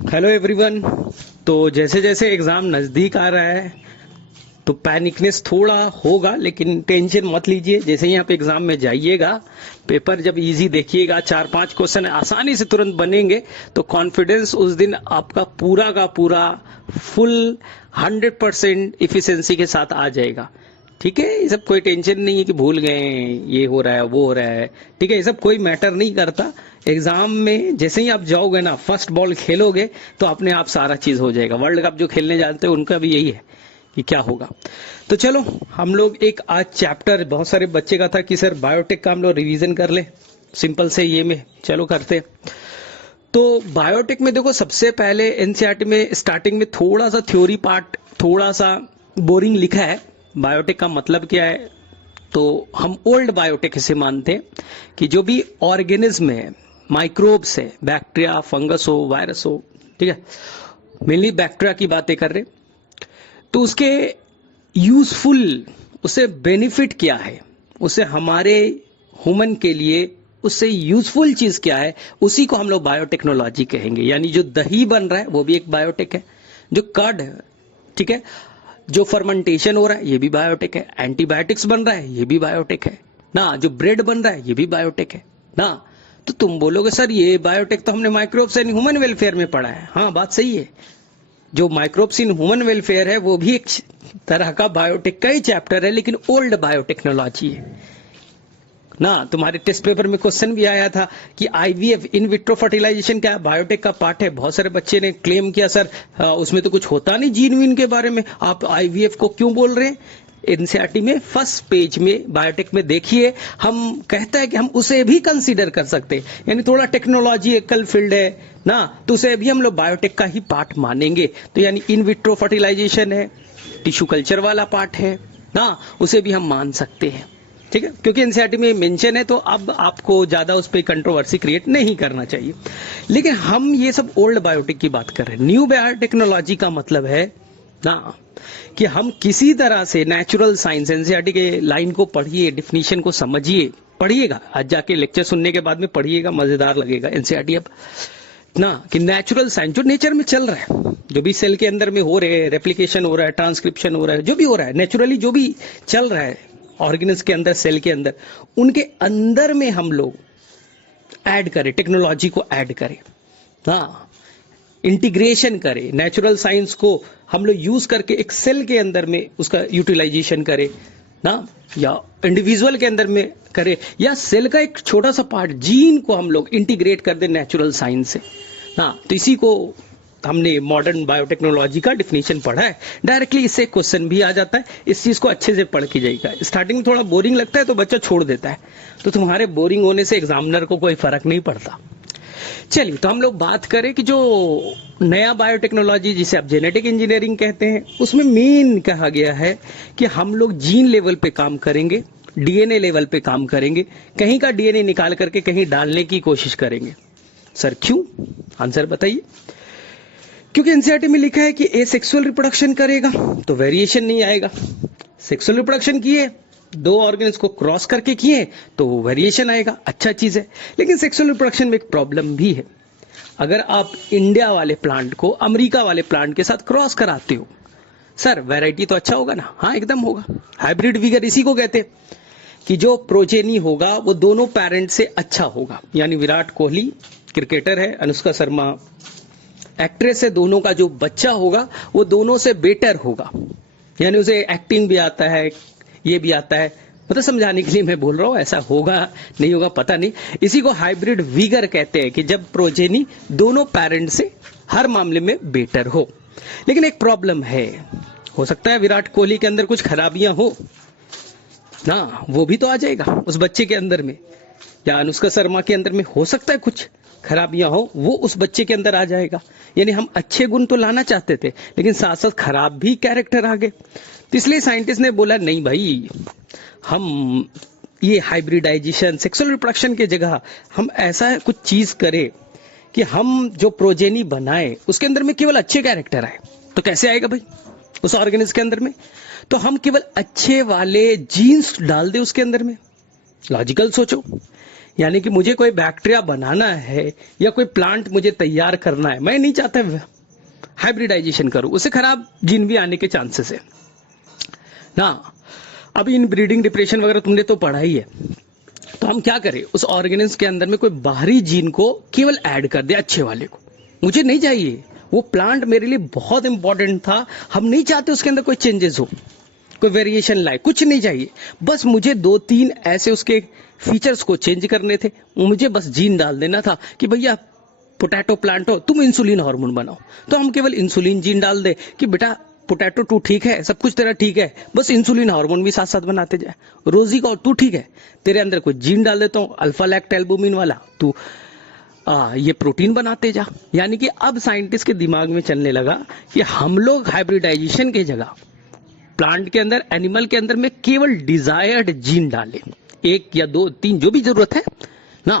Hello everyone. तो जैसे जैसे एग्जाम नजदीक आ रहा है तो पैनिकनेस थोड़ा होगा, लेकिन टेंशन मत लीजिए। जैसे ही आप एग्जाम में जाइएगा, पेपर जब इजी देखिएगा, 4-5 क्वेश्चन आसानी से तुरंत बनेंगे, तो कॉन्फिडेंस उस दिन आपका पूरा का पूरा फुल 100% इफिशिएंसी के साथ आ जाएगा। ठीक है, ये सब कोई टेंशन नहीं है कि भूल गए, ये हो रहा है वो हो रहा है। ठीक है, ये सब कोई मैटर नहीं करता। एग्जाम में जैसे ही आप जाओगे ना, फर्स्ट बॉल खेलोगे तो अपने आप सारा चीज हो जाएगा। वर्ल्ड कप जो खेलने जाते हैं उनका भी यही है कि क्या होगा। तो चलो हम लोग एक आज चैप्टर बहुत सारे बच्चे का था कि सर बायोटेक का हम लोग रिवीजन कर ले, सिंपल से ये में चलो करते। तो बायोटेक में देखो, सबसे पहले एनसीईआरटी में स्टार्टिंग में थोड़ा सा थ्योरी पार्ट थोड़ा सा बोरिंग लिखा है। बायोटेक का मतलब क्या है, तो हम ओल्ड बायोटेक इसे मानते हैं कि जो भी ऑर्गेनिज्म है, माइक्रोब्स है, बैक्टीरिया, फंगस हो, वायरस हो, ठीक है, मेनली बैक्टीरिया की बातें कर रहे, तो उसके यूजफुल, उसे बेनिफिट क्या है, उसे हमारे ह्यूमन के लिए उससे यूजफुल चीज क्या है, उसी को हम लोग बायोटेक्नोलॉजी कहेंगे। यानी जो दही बन रहा है वो भी एक बायोटेक है, जो कर्ड है, ठीक है, जो फर्मेंटेशन हो रहा है ये भी बायोटेक है, एंटीबायोटिक्स बन रहा है ये भी बायोटेक है ना, जो ब्रेड बन रहा है ये भी बायोटेक है ना। तो तुम बोलोगे सर ये बायोटेक तो हमने माइक्रोब्स एंड ह्यूमन वेलफेयर में पढ़ा है। हाँ, बात सही है, जो माइक्रोब्स इन ह्यूमन वेलफेयर है वो भी एक तरह का बायोटेक का ही चैप्टर है, लेकिन ओल्ड बायोटेक्नोलॉजी है ना। तुम्हारे टेस्ट पेपर में क्वेश्चन भी आया था कि आईवीएफ, इन विट्रो फर्टिलाइजेशन क्या बायोटेक का पार्ट है। बहुत सारे बच्चे ने क्लेम किया सर उसमें तो कुछ होता नहीं जीन वीन के बारे में, आप आईवीएफ को क्यों बोल रहे हैं। एनसीईआरटी में फर्स्ट पेज में बायोटेक में देखिए, हम कहता है कि हम उसे भी कंसीडर कर सकते हैं, यानी थोड़ा टेक्नोलॉजिकल फील्ड है ना, तो उसे भी हम लोग बायोटेक का ही पार्ट मानेंगे। तो यानी इन विट्रो फर्टिलाइजेशन है, टिश्यू कल्चर वाला पार्ट है ना, उसे भी हम मान सकते हैं। ठीक है, क्योंकि एनसीईआरटी में मेंशन है तो अब आपको ज्यादा उस पर कंट्रोवर्सी क्रिएट नहीं करना चाहिए। लेकिन हम ये सब ओल्ड बायोटेक की बात कर रहे हैं। न्यू बायोटेक्नोलॉजी का मतलब है ना कि हम किसी तरह से नेचुरल साइंस, एनसीईआरटी के लाइन को पढ़िए, डिफिनीशन को समझिए, पढ़िएगा आज जाके लेक्चर सुनने के बाद में पढ़िएगा, मजेदार लगेगा एनसीईआरटी अब ना, कि नेचुरल साइंस जो नेचर में चल रहा है, जो भी सेल के अंदर में हो रहे हैं, रेप्लिकेशन हो रहा है, ट्रांसक्रिप्शन हो रहा है, जो भी हो रहा है नेचुरली, जो भी चल रहा है ऑर्गेनिज्म के अंदर, सेल के अंदर, उनके अंदर में हम लोग ऐड करें, टेक्नोलॉजी को ऐड करें ना, इंटीग्रेशन करें, नेचुरल साइंस को हम लोग यूज करके एक सेल के अंदर में उसका यूटिलाइजेशन करें ना, या इंडिविजुअल के अंदर में करें, या सेल का एक छोटा सा पार्ट जीन को हम लोग इंटीग्रेट कर दें नेचुरल साइंस से ना। तो इसी को हमने मॉडर्न बायोटेक्नोलॉजी का डिफिनीशन पढ़ा है। डायरेक्टली इससे क्वेश्चन भी आ जाता है, इस चीज को अच्छे से पढ़ के जाइएगा। स्टार्टिंग में थोड़ा बोरिंग लगता है तो बच्चा छोड़ देता है, तो तुम्हारे बोरिंग होने से एग्जामिनर को कोई फर्क नहीं पड़ता। चलिए, तो हम लोग बात करें कि जो नया बायोटेक्नोलॉजी जिसे आप जेनेटिक इंजीनियरिंग कहते हैं, उसमें मेन कहा गया है कि हम लोग जीन लेवल पे काम करेंगे, डीएनए लेवल पे काम करेंगे, कहीं का डीएनए निकाल करके कहीं डालने की कोशिश करेंगे। सर क्यों, आंसर बताइए। क्योंकि एनसीईआरटी में लिखा है कि एसेक्सुअल रिप्रोडक्शन करेगा तो वेरिएशन नहीं आएगा, सेक्सुअल रिप्रोडक्शन किए, दो ऑर्गेन्स को क्रॉस करके किए तो वेरिएशन आएगा, अच्छा चीज है। लेकिन सेक्सुअल रिप्रोडक्शन में एक प्रॉब्लम भी है। अगर आप इंडिया वाले प्लांट को अमेरिका वाले प्लांट के साथ क्रॉस कराते हो, सर वैरायटी तो अच्छा होगा ना। हाँ, एकदम होगा। हाइब्रिड विगर इसी को कहते हैं कि जो प्रोजेनी होगा वो दोनों पेरेंट से अच्छा होगा। यानी विराट कोहली क्रिकेटर है, अनुष्का शर्मा एक्ट्रेस है, दोनों का जो बच्चा होगा वो दोनों से बेटर होगा। यानी उसे एक्टिंग भी आता है, ये भी आता है, मतलब समझाने के लिए मैं बोल रहा हूं, ऐसा होगा नहीं होगा पता नहीं। इसी को हाइब्रिड विगर कहते हैं कि जब प्रोजेनी दोनों पेरेंट से हर मामले में बेटर हो। लेकिन एक प्रॉब्लम है, हो सकता है विराट कोहली के अंदर कुछ खराबियां हो ना, वो भी तो आ जाएगा उस बच्चे के अंदर में, या अनुष्का शर्मा के अंदर में हो सकता है कुछ खराबियां हो, वो उस बच्चे के अंदर आ जाएगा। यानी हम अच्छे गुण तो लाना चाहते थे, लेकिन साथ साथ खराब भी कैरेक्टर आ गए। तो इसलिए साइंटिस्ट ने बोला नहीं भाई, हम ये हाइब्रिडाइजेशन, सेक्सुअल रिप्रोडक्शन के जगह हम ऐसा कुछ चीज करें कि हम जो प्रोजेनी बनाए उसके अंदर में केवल अच्छे कैरेक्टर आए। तो कैसे आएगा भाई उस ऑर्गेनिज्म के अंदर में, तो हम केवल अच्छे वाले जीन्स डाल दे उसके अंदर में। लॉजिकल सोचो, यानी कि मुझे कोई बैक्टीरिया बनाना है या कोई प्लांट मुझे तैयार करना है, मैं नहीं चाहता हाइब्रिडाइजेशन करूं, उसे खराब जीन भी आने के चांसेस है ना। अब इन ब्रीडिंग डिप्रेशन वगैरह तुमने तो पढ़ा ही है, तो हम क्या करें, उस ऑर्गेनिज्म के अंदर में कोई बाहरी जीन को केवल ऐड कर दे, अच्छे वाले को। मुझे नहीं चाहिए, वो प्लांट मेरे लिए बहुत इंपॉर्टेंट था, हम नहीं चाहते उसके अंदर कोई चेंजेस हो, कोई वेरिएशन लाए, कुछ नहीं चाहिए, बस मुझे 2-3 ऐसे उसके फीचर्स को चेंज करने थे। मुझे बस जीन डाल देना था कि भैया पोटैटो प्लांट हो, तुम इंसुलिन हार्मोन बनाओ, तो हम केवल इंसुलिन जीन डाल दे कि बेटा पोटैटो तू ठीक है, सब कुछ तेरा ठीक है, बस इंसुलिन हार्मोन भी साथ साथ बनाते जाए। रोजी का तू ठीक है, तेरे अंदर कोई जीन डाल देता हूं अल्फा लैक्टोएल्बुमिन वाला, तू ये प्रोटीन बनाते जा। यानी कि अब साइंटिस्ट के दिमाग में चलने लगा कि हम लोग हाइब्रिडाइजेशन की जगह प्लांट के अंदर, एनिमल के अंदर में केवल डिजायर्ड जीन डालें, 1 या 2, 3 जो भी जरूरत है ना,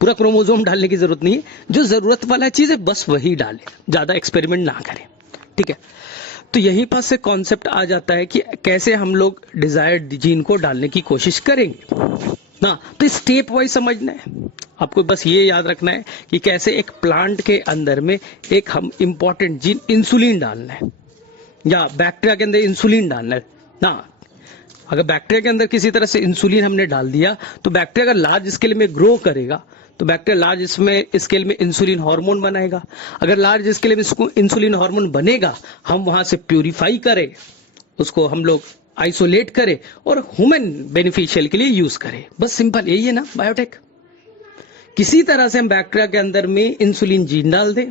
पूरा क्रोमोसोम डालने की जरूरत नहीं है, जो जरूरत वाला चीज है बस वही डालें, ज्यादा एक्सपेरिमेंट ना करें, ठीक है। तो यहीं पास से कॉन्सेप्ट आ जाता है कि कैसे हम लोग डिजायर्ड जीन को डालने की कोशिश करेंगे ना। तो स्टेप वाइज समझना है आपको, बस ये याद रखना है कि कैसे एक प्लांट के अंदर में एक हम इंपॉर्टेंट जीन इंसुलिन डालना है, या बैक्टीरिया के अंदर इंसुलिन डालना है ना। अगर बैक्टीरिया के अंदर किसी तरह से इंसुलिन हमने डाल दिया, तो बैक्टीरिया अगर लार्ज स्केल में ग्रो करेगा तो बैक्टीरिया लार्ज स्केल में इंसुलिन हार्मोन बनाएगा। अगर लार्ज स्केल में इंसुलिन हार्मोन बनेगा, हम वहां से प्यूरिफाई करें, उसको हम लोग आइसोलेट करें और ह्यूमन बेनिफिशियल के लिए यूज करें। बस सिंपल यही है ना बायोटेक। किसी तरह से हम बैक्टीरिया के अंदर में इंसुलिन जीन डाल दें,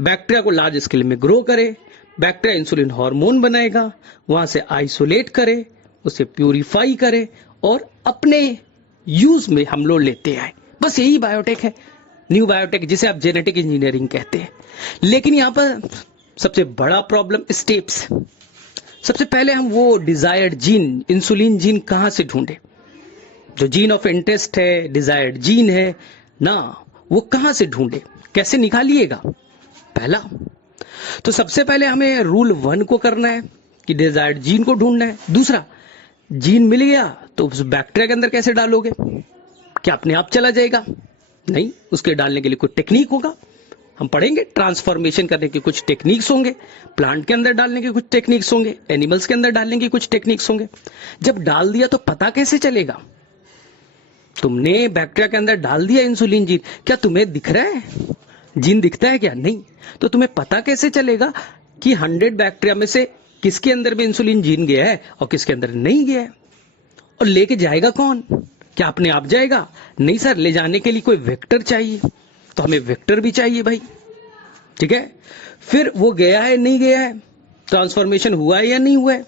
बैक्टीरिया को लार्ज स्केल में ग्रो करे, बैक्टीरिया इंसुलिन हार्मोन बनाएगा, वहां से आइसोलेट करे, उसे प्यूरिफाई करे और अपने यूज में हम लोग लेते आए। बस यही बायोटेक है, न्यू बायोटेक, जिसे आप जेनेटिक इंजीनियरिंग कहते हैं। लेकिन यहां पर सबसे बड़ा प्रॉब्लम स्टेप्स। सबसे पहले हम वो डिजायर्ड जीन, इंसुलिन जीन कहां से ढूंढे, जो जीन ऑफ इंटरेस्ट है, डिजायर्ड जीन है ना, वो कहां से ढूंढे, कैसे निकालिएगा। पहला तो सबसे पहले हमें रूल 1 को करना है कि डिजायर्ड जीन को ढूंढना है। दूसरा, जीन मिल गया तो उस बैक्टीरिया के अंदर कैसे डालोगे, क्या अपने आप चला जाएगा, नहीं, उसके डालने के लिए कुछ टेक्निक होगा, हम पढ़ेंगे। ट्रांसफॉर्मेशन करने के कुछ टेक्निक्स होंगे, प्लांट के अंदर डालने के कुछ टेक्निक्स होंगे, एनिमल्स के अंदर डालने के कुछ टेक्निक्स होंगे। जब डाल दिया तो पता कैसे चलेगा, तुमने बैक्टीरिया के अंदर डाल दिया इंसुलिन जीन, क्या तुम्हें दिख रहा है, जीन दिखता है क्या, नहीं, तो तुम्हें पता कैसे चलेगा कि 100 बैक्टीरिया में से किसके अंदर में इंसुलिन जीन गया है और किसके अंदर नहीं गया है। और लेके जाएगा कौन, क्या अपने आप जाएगा, नहीं सर, ले जाने के लिए कोई वेक्टर चाहिए, तो हमें वेक्टर भी चाहिए भाई, ठीक है। फिर वो गया है नहीं गया है, ट्रांसफॉर्मेशन हुआ है या नहीं हुआ है,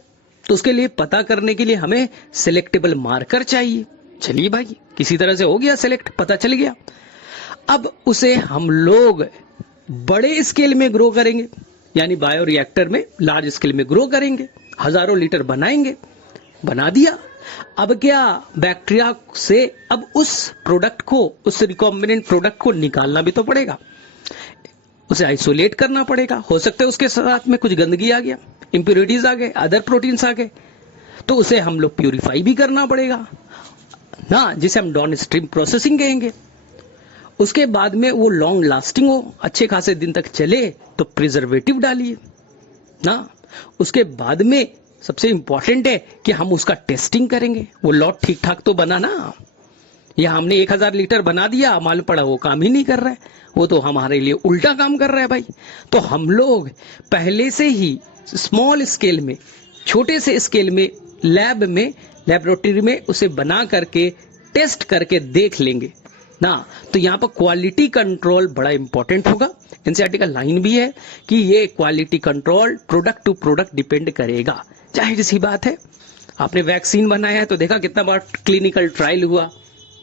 तो उसके लिए पता करने के लिए हमें सिलेक्टेबल मार्कर चाहिए। चलिए भाई, किसी तरह से हो गया सिलेक्ट, पता चल गया। अब उसे हम लोग बड़े स्केल में ग्रो करेंगे, यानी बायो रिएक्टर में लार्ज स्केल में ग्रो करेंगे, हजारों लीटर बनाएंगे, बना दिया। अब क्या, बैक्टीरिया से अब उस प्रोडक्ट को, उस रिकॉम्बिनेंट प्रोडक्ट को निकालना भी तो पड़ेगा, उसे आइसोलेट करना पड़ेगा। हो सकता है उसके साथ में कुछ गंदगी आ गया, इंप्योरिटीज आ गए, अदर प्रोटीन्स आ गए, तो उसे हम लोग प्यूरिफाई भी करना पड़ेगा ना, जिसे हम डाउन स्ट्रीम प्रोसेसिंग कहेंगे। उसके बाद में वो लॉन्ग लास्टिंग हो, अच्छे खासे दिन तक चले, तो प्रिजर्वेटिव डालिए ना। उसके बाद में सबसे इंपॉर्टेंट है कि हम उसका टेस्टिंग करेंगे, वो लॉट ठीक ठाक तो बना ना, या हमने 1000 लीटर बना दिया, मालूम पड़ा वो काम ही नहीं कर रहा है, वो तो हमारे लिए उल्टा काम कर रहा है भाई। तो हम लोग पहले से ही स्मॉल स्केल में, छोटे से स्केल में, लैब में, लेबोरेटरी में उसे बना करके टेस्ट करके देख लेंगे ना। तो यहाँ पर क्वालिटी कंट्रोल बड़ा इंपॉर्टेंट होगा। एनसीईआरटी का लाइन भी है कि ये quality control product to product depend करेगा। जाहिर सी बात है, आपने वैक्सीन बनाया है तो देखा कितना बड़ा क्लिनिकल ट्रायल हुआ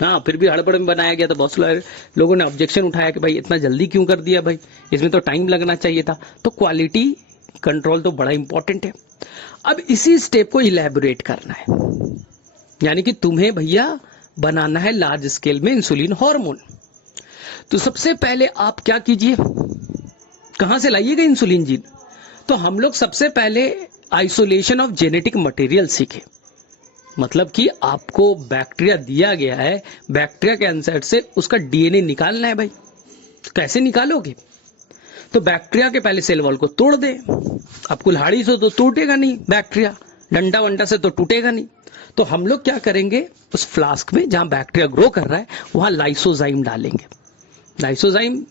ना, फिर भी हड़बड़ में बनाया गया, तो बहुत सारे लोगों ने ऑब्जेक्शन उठाया कि भाई इतना जल्दी क्यों कर दिया भाई, इसमें तो टाइम लगना चाहिए था। तो क्वालिटी कंट्रोल तो बड़ा इंपॉर्टेंट है। अब इसी स्टेप को इलैबोरेट करना है, यानी कि तुम्हें भैया बनाना है लार्ज स्केल में इंसुलिन हार्मोन। तो सबसे पहले आप क्या कीजिए, कहां से लाइएगा इंसुलिन जीन, तो हम लोग सबसे पहले आइसोलेशन ऑफ जेनेटिक मटेरियल सीखे मतलब कि आपको बैक्टीरिया दिया गया है, बैक्टीरिया के अंदर से उसका डीएनए निकालना है भाई। कैसे निकालोगे? तो बैक्टीरिया के पहले सेल वॉल को तोड़ दे। अब कुल्हाड़ी से तो टूटेगा नहीं बैक्टीरिया, डंडा वंडा से तो टूटेगा नहीं। तो हम लोग क्या करेंगे, उस फ्लास्क में जहां बैक्टीरिया ग्रो कर रहा है वहां लाइसोजाइम डालेंगे। लाइसोजाइम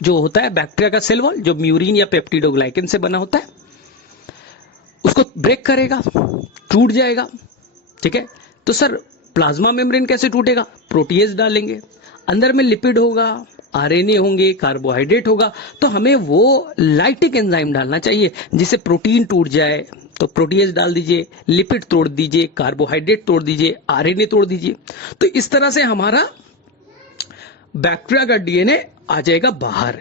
जो होता है बैक्टीरिया का सेल वॉल, जो म्यूरिन या पेप्टिडोग्लाइकन से बना होता है, उसको ब्रेक करेगा, टूट जाएगा। ठीक है, तो सर प्लाज्मा मेम्ब्रेन कैसे टूटेगा? प्रोटीएज डालेंगे, अंदर में लिपिड होगा, आरएनए होंगे, कार्बोहाइड्रेट होगा, तो हमें वो लाइटिक एंजाइम डालना चाहिए जिससे प्रोटीन टूट जाए। तो प्रोटीएज डाल दीजिए, लिपिड तोड़ दीजिए, कार्बोहाइड्रेट तोड़ दीजिए, आरएनए तोड़ दीजिए। तो इस तरह से हमारा बैक्टीरिया का डीएनए आ जाएगा बाहर।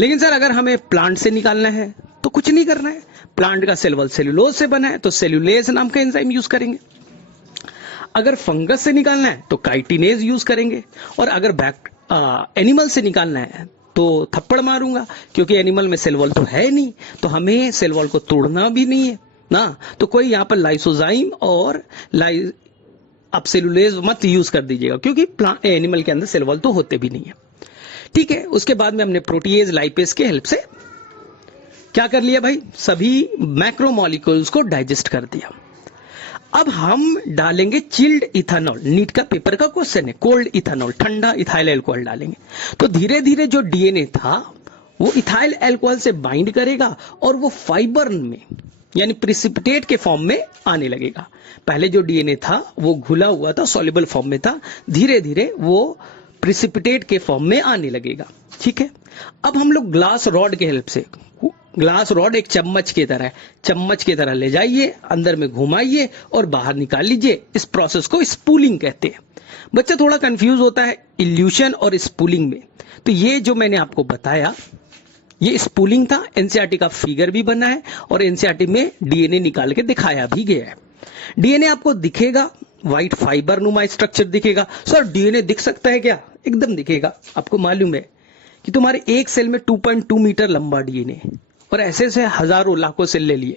लेकिन सर अगर हमें प्लांट से निकालना है तो कुछ नहीं करना है। प्लांट का सेल वॉल सेल्यूलोज से बना है तो सेल्यूलेज नाम का एंजाइम यूज करेंगे। अगर फंगस से निकालना है तो काइटिनेज यूज करेंगे। और अगर एनिमल से निकालना है तो थप्पड़ मारूंगा, क्योंकि एनिमल में सेल वॉल तो है नहीं, तो हमें सेल वॉल को तोड़ना भी नहीं है ना। तो कोई यहां पर लाइसोजाइम और आप सेलुलेज मत यूज कर दीजिएगा, क्योंकि एनिमल के अंदर सेल वॉल तो होते भी नहीं है। ठीक है, उसके बाद में हमने प्रोटीएज लाइपेज के हेल्प से क्या कर लिया भाई, सभी मैक्रोमोलिक्यूल्स को डाइजेस्ट कर दिया। अब हम डालेंगे चिल्ड इथेनॉल। नीट का पेपर का क्वेश्चन है, कोल्ड इथेनॉल, ठंडा इथाइल अल्कोहल डालेंगे। तो धीरे धीरे जो डीएनए था वो इथाइल अल्कोहल से बाइंड करेगा और वो फाइबर में यानी प्रिसिपिटेट के फॉर्म में आने लगेगा। पहले जो डीएनए था वो घुला हुआ था, सॉल्युबल फॉर्म में था, धीरे धीरे वो प्रिसिपिटेट के फॉर्म में आने लगेगा। ठीक है, अब हम लोग ग्लास रॉड के हेल्प से, ग्लास रॉड एक चम्मच की तरह है, चम्मच की तरह ले जाइए, अंदर में घुमाइए और बाहर निकाल लीजिए। इस प्रोसेस को स्पूलिंग कहते हैं। बच्चा थोड़ा कंफ्यूज होता है इल्यूशन और स्पूलिंग में। तो ये जो मैंने आपको बताया ये स्पूलिंग था। एनसीईआरटी का फिगर भी बना है और एनसीईआरटी में डीएनए निकाल के दिखाया भी गया है। डीएनए आपको दिखेगा, व्हाइट फाइबर नुमा स्ट्रक्चर दिखेगा। सर डीएनए दिख सकता है क्या? एकदम दिखेगा। आपको मालूम है कि तुम्हारे एक सेल में 2.2 मीटर लंबा डीएनए और ऐसे से हजारों लाखों सेल ले लिए,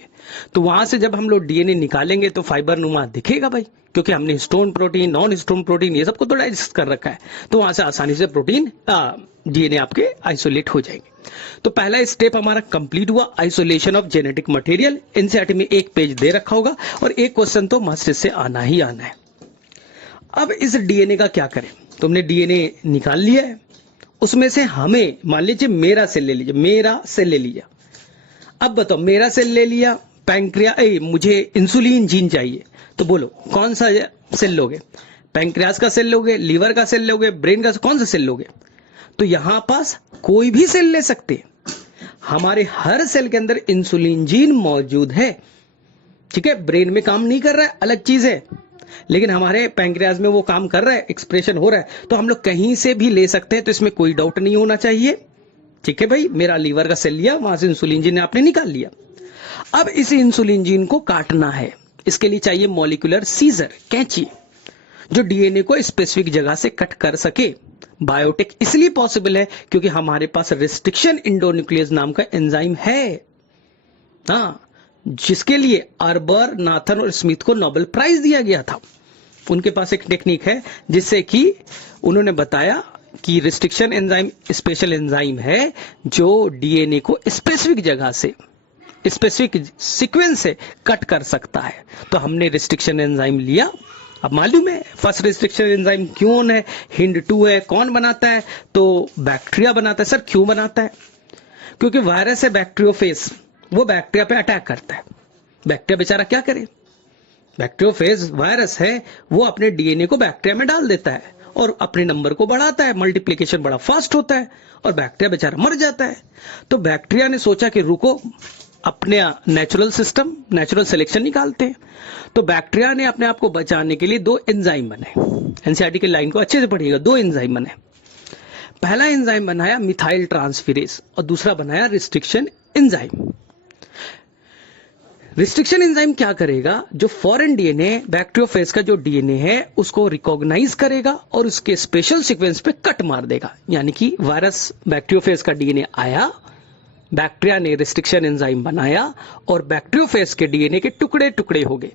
तो वहां से जब हम लोग डीएनए निकालेंगे तो फाइबर नुमा दिखेगा भाई, क्योंकि हमने histone protein, non histone protein ये सबको तो डाइजेस्ट कर रखा है। तो वहां से आसानी से प्रोटीन डीएनए आपके आइसोलेट हो जाएंगे। तो पहला स्टेप हमारा कंप्लीट हुआ, isolation of genetic material. NCERT में एक पेज दे रखा होगा और एक क्वेश्चन तो मस्ट से आना ही आना है। अब इस डीएनए का क्या करें? तुमने डीएनए निकाल लिया है, उसमें से हमें मान लीजिए मेरा सेल ले लीजिए, मेरा सेल ले लीजिए। अब बताओ, मेरा सेल ले लिया, पैंक्रिया मुझे इंसुलिन जीन चाहिए, तो बोलो कौन सा सेल लोगे? पैंक्रियास का सेल लोगे, लीवर का सेल लोगे, ब्रेन का, कौन सा सेल लोगे? तो यहां पास कोई भी सेल ले सकते। हमारे हर सेल के अंदर इंसुलिन जीन मौजूद है। ठीक है, ब्रेन में काम नहीं कर रहा है, अलग चीज है, लेकिन हमारे पैंक्रियाज में वो काम कर रहा है, एक्सप्रेशन हो रहा है, तो हम लोग कहीं से भी ले सकते हैं। तो इसमें कोई डाउट नहीं होना चाहिए। ठीक है भाई, मेरा लीवर का सेल लिया, वहां से इंसुलिन जीन आपने निकाल लिया। अब इस इंसुलिन जीन को काटना है, इसके लिए चाहिए मॉलिक्यूलर सीजर, कैंची, जो डीएनए को स्पेसिफिक जगह से कट कर सके। बायोटेक इसलिए पॉसिबल है क्योंकि हमारे पास रिस्ट्रिक्शन इंडोन्यूक्लियस नाम का एंजाइम है, हाँ, जिसके लिए आर्बर, नाथन और स्मिथ को नोबेल प्राइज दिया गया था। उनके पास एक टेक्निक है जिससे कि उन्होंने बताया कि रिस्ट्रिक्शन एंजाइम स्पेशल एंजाइम है जो डीएनए को स्पेसिफिक जगह से, स्पेसिफिक सीक्वेंस से कट कर सकता है। तो हमने रिस्ट्रिक्शन एंजाइम लिया। अब मालूम है फर्स्ट रिस्ट्रिक्शन एंजाइम कौन है? हिंड2 है। कौन बनाता है? तो बैक्टीरिया बनाता है। सर क्यों बनाता है? क्योंकि वायरस है बैक्टीरियोफेज, वो बैक्टीरिया पे अटैक करता है। बैक्टीरिया बेचारा क्या करे? बैक्टीरियोफेज वायरस है, वो अपने डीएनए को बैक्टीरिया में डाल देता है और अपने नंबर को बढ़ाता है, मल्टीप्लिकेशन बड़ा फास्ट होता है और बैक्टीरिया बेचारा मर जाता है। तो बैक्टीरिया ने सोचा कि रुको, अपने नेचुरल सिस्टम, नेचुरल सिलेक्शन निकालते हैं। तो बैक्टीरिया ने अपने आप को बचाने के लिए 2 एंजाइम बनाए। एनसीईआरटी की लाइन को अच्छे से पढ़िएगा, 2 एंजाइम बने। पहला एंजाइम बनाया मिथाइल ट्रांसफेरेज और दूसरा बनाया रिस्ट्रिक्शन एंजाइम। रिस्ट्रिक्शन एंजाइम क्या करेगा? जो फॉरेन डीएनए, बैक्टीरियोफेज का जो डीएनए है उसको रिकॉग्नाइज करेगा और उसके स्पेशल सीक्वेंस पे कट मार देगा। यानी कि वायरस, बैक्टीरियोफेज का डीएनए आया, बैक्टीरिया ने रिस्ट्रिक्शन एंजाइम बनाया और बैक्टीरियोफेज के डीएनए के टुकड़े टुकड़े हो गए।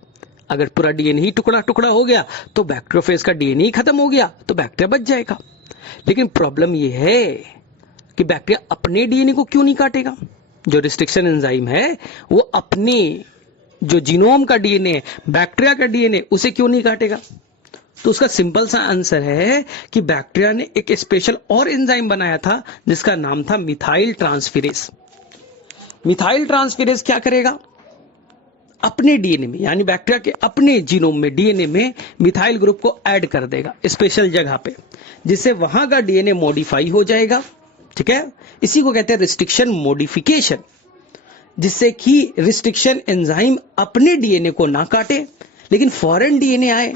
अगर पूरा डीएनए ही टुकड़ा टुकड़ा हो गया तो बैक्टीरियोफेज का डीएनए ही खत्म हो गया तो बैक्टीरिया बच जाएगा। लेकिन प्रॉब्लम यह है कि बैक्टीरिया अपने डीएनए को क्यों नहीं काटेगा? जो रिस्ट्रिक्शन एंजाइम है वो अपने जो जीनोम का डीएनए है, बैक्टीरिया का डीएनए, उसे क्यों नहीं काटेगा? तो उसका सिंपल सा आंसर है कि बैक्टीरिया ने एक स्पेशल और एंजाइम बनाया था जिसका नाम था मिथाइल ट्रांसफेरेज। मिथाइल ट्रांसफेरेज क्या करेगा? अपने डीएनए में, यानी बैक्टीरिया के अपने जीनोम में, डीएनए में मिथाइल ग्रुप को ऐड कर देगा स्पेशल जगह पे, जिससे वहां का डीएनए मॉडिफाई हो जाएगा। ठीक है, इसी को कहते हैं रिस्ट्रिक्शन मॉडिफिकेशन, जिससे कि रिस्ट्रिक्शन एंजाइम अपने डीएनए को ना काटे लेकिन फॉरेन डीएनए आए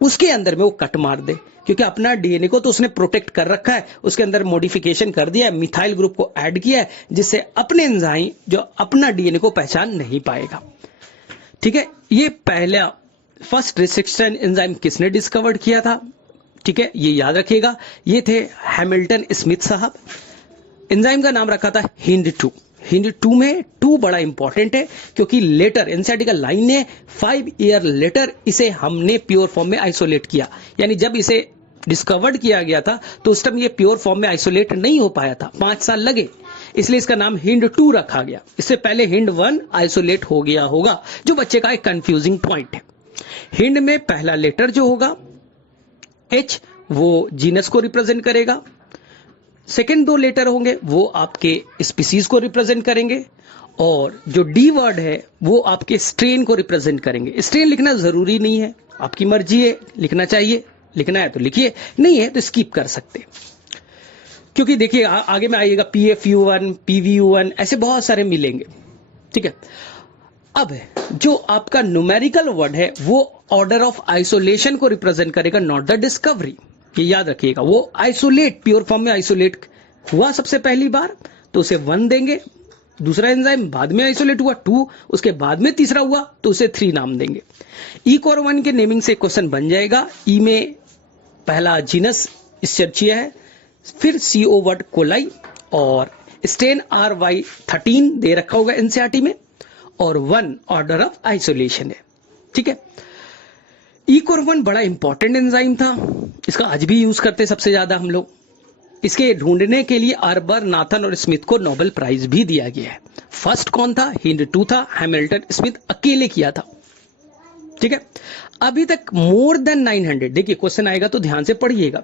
उसके अंदर में वो कट मार दे, क्योंकि अपना डीएनए को तो उसने प्रोटेक्ट कर रखा है, उसके अंदर मॉडिफिकेशन कर दिया है, मिथाइल ग्रुप को ऐड किया है, जिससे अपने एंजाइम जो अपना डीएनए को पहचान नहीं पाएगा। ठीक है, ये पहला फर्स्ट रिस्ट्रिक्शन एंजाइम किसने डिस्कवर्ड किया था? ठीक है, ये याद रखिएगा, ये थे हैमिल्टन स्मिथ साहब। एंजाइम का नाम रखा था हिंड2। हिंड2 में 2 बड़ा इंपॉर्टेंट है क्योंकि लेटर एनसीईआरटी का लाइन ने 5 ईयर लेटर इसे हमने प्योर फॉर्म में आइसोलेट किया, यानी जब इसे डिस्कवर्ड किया गया था तो उस टाइम ये प्योर फॉर्म में आइसोलेट नहीं हो पाया था, 5 साल लगे, इसलिए इसका नाम हिंड2 रखा गया। इससे पहले हिंड1 आइसोलेट हो गया होगा, जो बच्चे का एक कंफ्यूजिंग पॉइंट है। हिंड में पहला लेटर जो होगा H, वो जीनस को रिप्रेजेंट करेगा। सेकेंड 2 लेटर होंगे वो आपके स्पीसीज को रिप्रेजेंट करेंगे, और जो डी वर्ड है वो आपके स्ट्रेन को रिप्रेजेंट करेंगे। स्ट्रेन लिखना जरूरी नहीं है, आपकी मर्जी है, लिखना चाहिए, लिखना है तो लिखिए, नहीं है तो स्किप कर सकते, क्योंकि देखिए आगे में आइएगा PFU1, PVU1, ऐसे बहुत सारे मिलेंगे। ठीक है, अब जो आपका न्यूमेरिकल वर्ड है वो ऑर्डर ऑफ आइसोलेशन को रिप्रेजेंट करेगा, नॉट द डिस्कवरी। ये याद रखिएगा, वो आइसोलेट, प्योर फॉर्म में आइसोलेट हुआ सबसे पहली बार तो उसे 1 देंगे, दूसरा एंजाइम बाद में आइसोलेट हुआ 2, उसके बाद में तीसरा हुआ तो उसे 3 नाम देंगे। E-COR1 के नेमिंग से क्वेश्चन बन जाएगा। ई में पहला जीनस इस्चर्चिया है, फिर CO वर्ड कोलाई, और स्टेन RY13 दे रखा होगा एनसीईआरटी में, और 1 ऑर्डर ऑफ आइसोलेशन है। ठीक है, E-COR1 बड़ा इंपॉर्टेंट एंजाइम था, इसका आज भी यूज करते हैं सबसे ज्यादा हम लोग। इसके ढूंढने के लिए आर्बर, नाथन और स्मिथ को नोबेल प्राइज भी दिया गया है। फर्स्ट कौन था? हिंड2 था, हैमिल्टन स्मिथ अकेले किया था। ठीक है, अभी तक मोर देन 900, देखिए क्वेश्चन आएगा तो ध्यान से पढ़िएगा।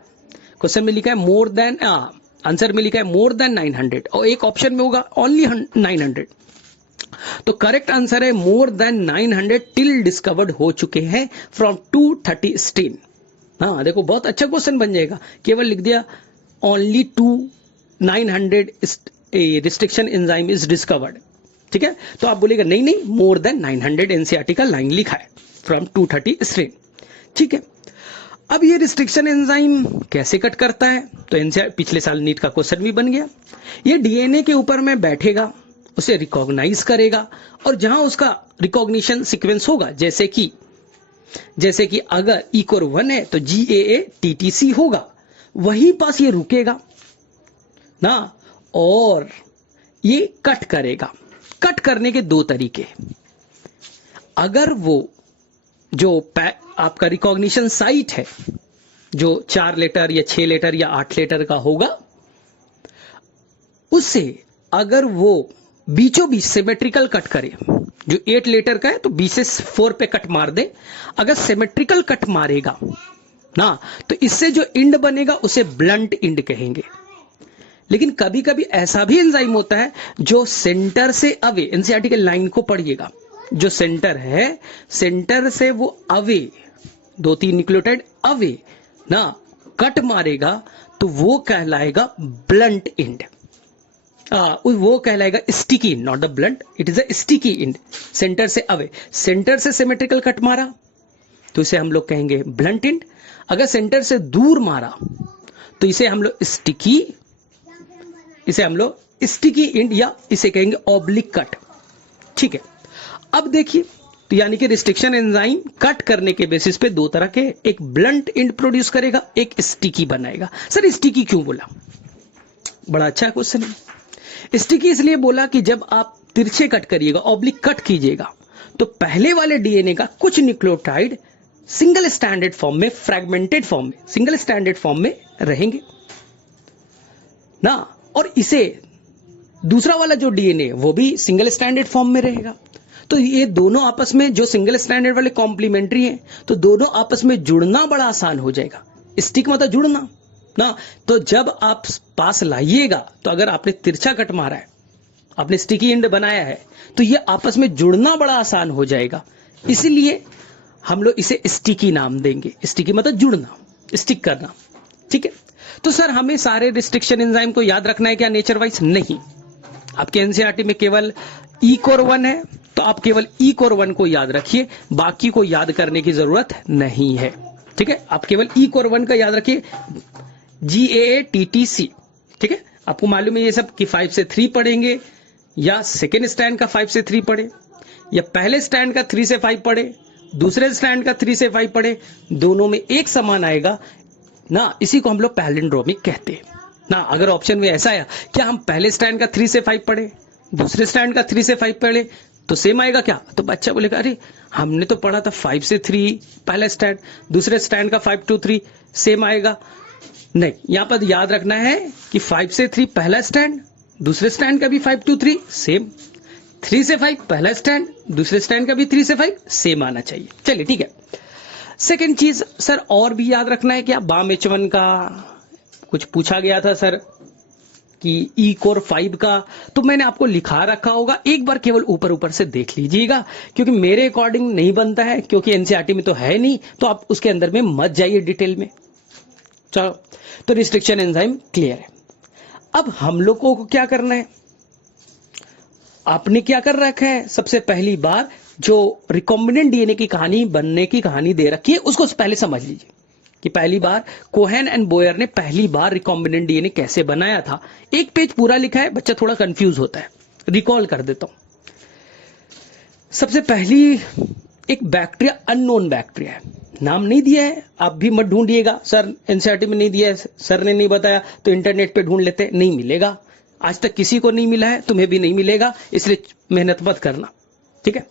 क्वेश्चन में लिखा है मोर देन, आंसर में लिखा है मोर देन 900, और एक ऑप्शन में होगा ओनली 900, तो करेक्ट आंसर है मोर देन 900 टिल डिस्कवर्ड हो चुके हैं फ्रॉम 230 स्ट्रेन। हाँ देखो, बहुत अच्छा क्वेश्चन बन जाएगा, केवल लिख दिया only 900 restriction enzyme is discovered. ठीक है, तो आप बोलेगा नहीं नहीं, मोर देन 900 एनसीईआरटी का लाइन लिखा है फ्रॉम 230 स्ट्रेन। ठीक है, अब ये रिस्ट्रिक्शन एंजाइम कैसे कट करता है? तो एनसीईआरटी पिछले साल नीट का क्वेश्चन भी बन गया। ये डीएनए के ऊपर में बैठेगा, उसे रिकॉग्नाइज करेगा, और जहां उसका रिकॉग्निशन सीक्वेंस होगा, जैसे कि अगर E-COR1 है तो GAA-TTC होगा, वहीं पास ये रुकेगा ना, और ये कट करेगा। कट करने के 2 तरीके, अगर वो जो आपका रिकॉग्निशन साइट है जो 4 लेटर या 6 लेटर या 8 लेटर का होगा, उससे अगर वो बीचों बीच सिमेट्रिकल कट करे, जो 8 लेटर का है तो B से 4 पे कट मार दे, अगर सिमेट्रिकल कट मारेगा ना तो इससे जो इंड बनेगा उसे ब्लंट इंड कहेंगे। लेकिन कभी कभी ऐसा भी एंजाइम होता है जो सेंटर से अवे, एनसीईआरटी के लाइन को पढ़िएगा, जो सेंटर है सेंटर से वो अवे 2-3 न्यूक्लियोटाइड अवे ना कट मारेगा तो वो कहलाएगा ब्लंट इंड। वो कहलाएगा sticky, not the blunt, it is a sticky end. Centre से अवे, सेंटर से सिमेट्रिकल कट मारा तो इसे हम लोग कहेंगे ब्लंट इंड। अगर सेंटर से दूर मारा तो इसे हम लोग स्टिकी इंड या इसे कहेंगे ऑब्लिक कट। ठीक है, अब देखिए, तो यानी कि रिस्ट्रिक्शन एंजाइम कट करने के बेसिस पे 2 तरह के, एक ब्लंट इंड प्रोड्यूस करेगा, एक स्टिकी बनाएगा। सर स्टिकी क्यों बोला? बड़ा अच्छा क्वेश्चन है। स्टिकी इसलिए बोला कि जब आप तिरछे कट करिएगा, ऑब्लिक कट कीजिएगा, तो पहले वाले डीएनए का कुछ न्यूक्लियोटाइड सिंगल स्टैंडर्ड फॉर्म में, फ्रैगमेंटेड फॉर्म में, सिंगल स्टैंडर्ड फॉर्म में रहेंगे ना, और इसे दूसरा वाला जो डीएनए वो भी सिंगल स्टैंडर्ड फॉर्म में रहेगा। तो ये दोनों आपस में जो सिंगल स्टैंडर्ड वाले कॉम्प्लीमेंट्री हैं, तो दोनों आपस में जुड़ना बड़ा आसान हो जाएगा। स्टिक मतलब जुड़ना ना, तो जब आप पास लाइएगा तो अगर आपने तिरछा कट मारा है, आपने स्टिकी एंड बनाया है, तो ये आपस में जुड़ना बड़ा आसान हो जाएगा। इसीलिए हम लोग इसे स्टिकी नाम देंगे। स्टिकी मतलब जुड़ना, स्टिक करना, ठीक है। तो सर हमें सारे रिस्ट्रिक्शन एंजाइम को याद रखना है क्या नेचर वाइज? नहीं, आपके एनसीईआरटी में केवल ई कोर 1 है, तो आप केवल ई कोर 1 को याद रखिए, बाकी को याद करने की जरूरत नहीं है, ठीक है। आप केवल ई कोर 1 का याद रखिए, GAATTC, ठीक है। आपको मालूम है ये सब कि 5 से 3 पढ़ेंगे, या सेकेंड स्टैंड का 5 से 3 पढ़े, या पहले स्टैंड का 3 से 5 पढ़े, दूसरे स्टैंड का 3 से 5 पढ़े, दोनों में एक समान आएगा ना। इसी को हम लोग पैलिंड्रोमिक कहते हैं ना। अगर ऑप्शन में ऐसा आया क्या हम पहले स्टैंड का 3 से 5 पढ़े, दूसरे स्टैंड का 3 से 5 पढ़े, तो सेम आएगा क्या? तो बच्चा बोलेगा अरे हमने तो पढ़ा था 5 से 3 पहला स्टैंड, दूसरे स्टैंड का 5 to 3 सेम आएगा। नहीं, यहां पर याद रखना है कि 5 से 3 पहला स्टैंड, दूसरे स्टैंड का भी 5 to 3 सेम, 3 से 5 पहला स्टैंड, दूसरे स्टैंड का भी 3 से 5 सेम आना चाहिए। चलिए ठीक है। सेकेंड चीज सर और भी याद रखना है क्या? बाम H1 का कुछ पूछा गया था सर कि ई कोर 5 का, तो मैंने आपको लिखा रखा होगा, एक बार केवल ऊपर ऊपर से देख लीजिएगा, क्योंकि मेरे अकॉर्डिंग नहीं बनता है, क्योंकि एनसीईआरटी में तो है नहीं, तो आप उसके अंदर में मत जाइए डिटेल में। चलो, तो रिस्ट्रिक्शन एंजाइम क्लियर है। अब हम लोगों को क्या करना है? आपने क्या कर रखा है? सबसे पहली बार जो रिकॉम्बिनेंट डीएनए की कहानी, बनने की कहानी दे रखी है, उसको पहले समझ लीजिए कि पहली बार कोहेन एंड बोयर ने पहली बार रिकॉम्बिनेंट डीएनए कैसे बनाया था। एक पेज पूरा लिखा है, बच्चा थोड़ा कंफ्यूज होता है, रिकॉल कर देता हूं। सबसे पहली एक बैक्टीरिया, अननोन बैक्टीरिया है, नाम नहीं दिया है, आप भी मत ढूंढिएगा, सर एनसीईआरटी में नहीं दिया है, सर ने नहीं बताया, तो इंटरनेट पे ढूंढ लेते, नहीं मिलेगा। आज तक किसी को नहीं मिला है, तुम्हें भी नहीं मिलेगा, इसलिए मेहनत मत करना, ठीक है।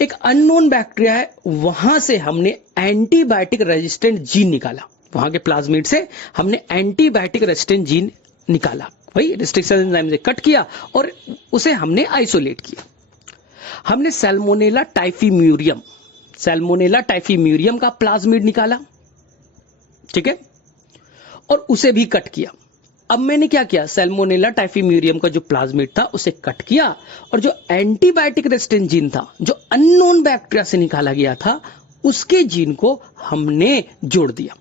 एक अननोन बैक्टीरिया है, वहां से हमने एंटीबायोटिक रेजिस्टेंट जीन निकाला, वहां के प्लाज्मिड से हमने एंटीबायोटिक रेजिस्टेंट जीन निकाला, वही रिस्ट्रिक्शन एंजाइम से कट किया और उसे हमने आइसोलेट किया। हमने सैल्मोनेला टाइफीम्यूरियम, सैल्मोनेला टाइफीम्यूरियम का प्लाज्मिड निकाला, ठीक है, और उसे भी कट किया। अब मैंने क्या किया? सैल्मोनेला टाइफीम्यूरियम का जो प्लाज्मिड था उसे कट किया, और जो एंटीबायोटिक रेजिस्टेंट जीन था, जो अननोन बैक्टीरिया से निकाला गया था, उसके जीन को हमने जोड़ दिया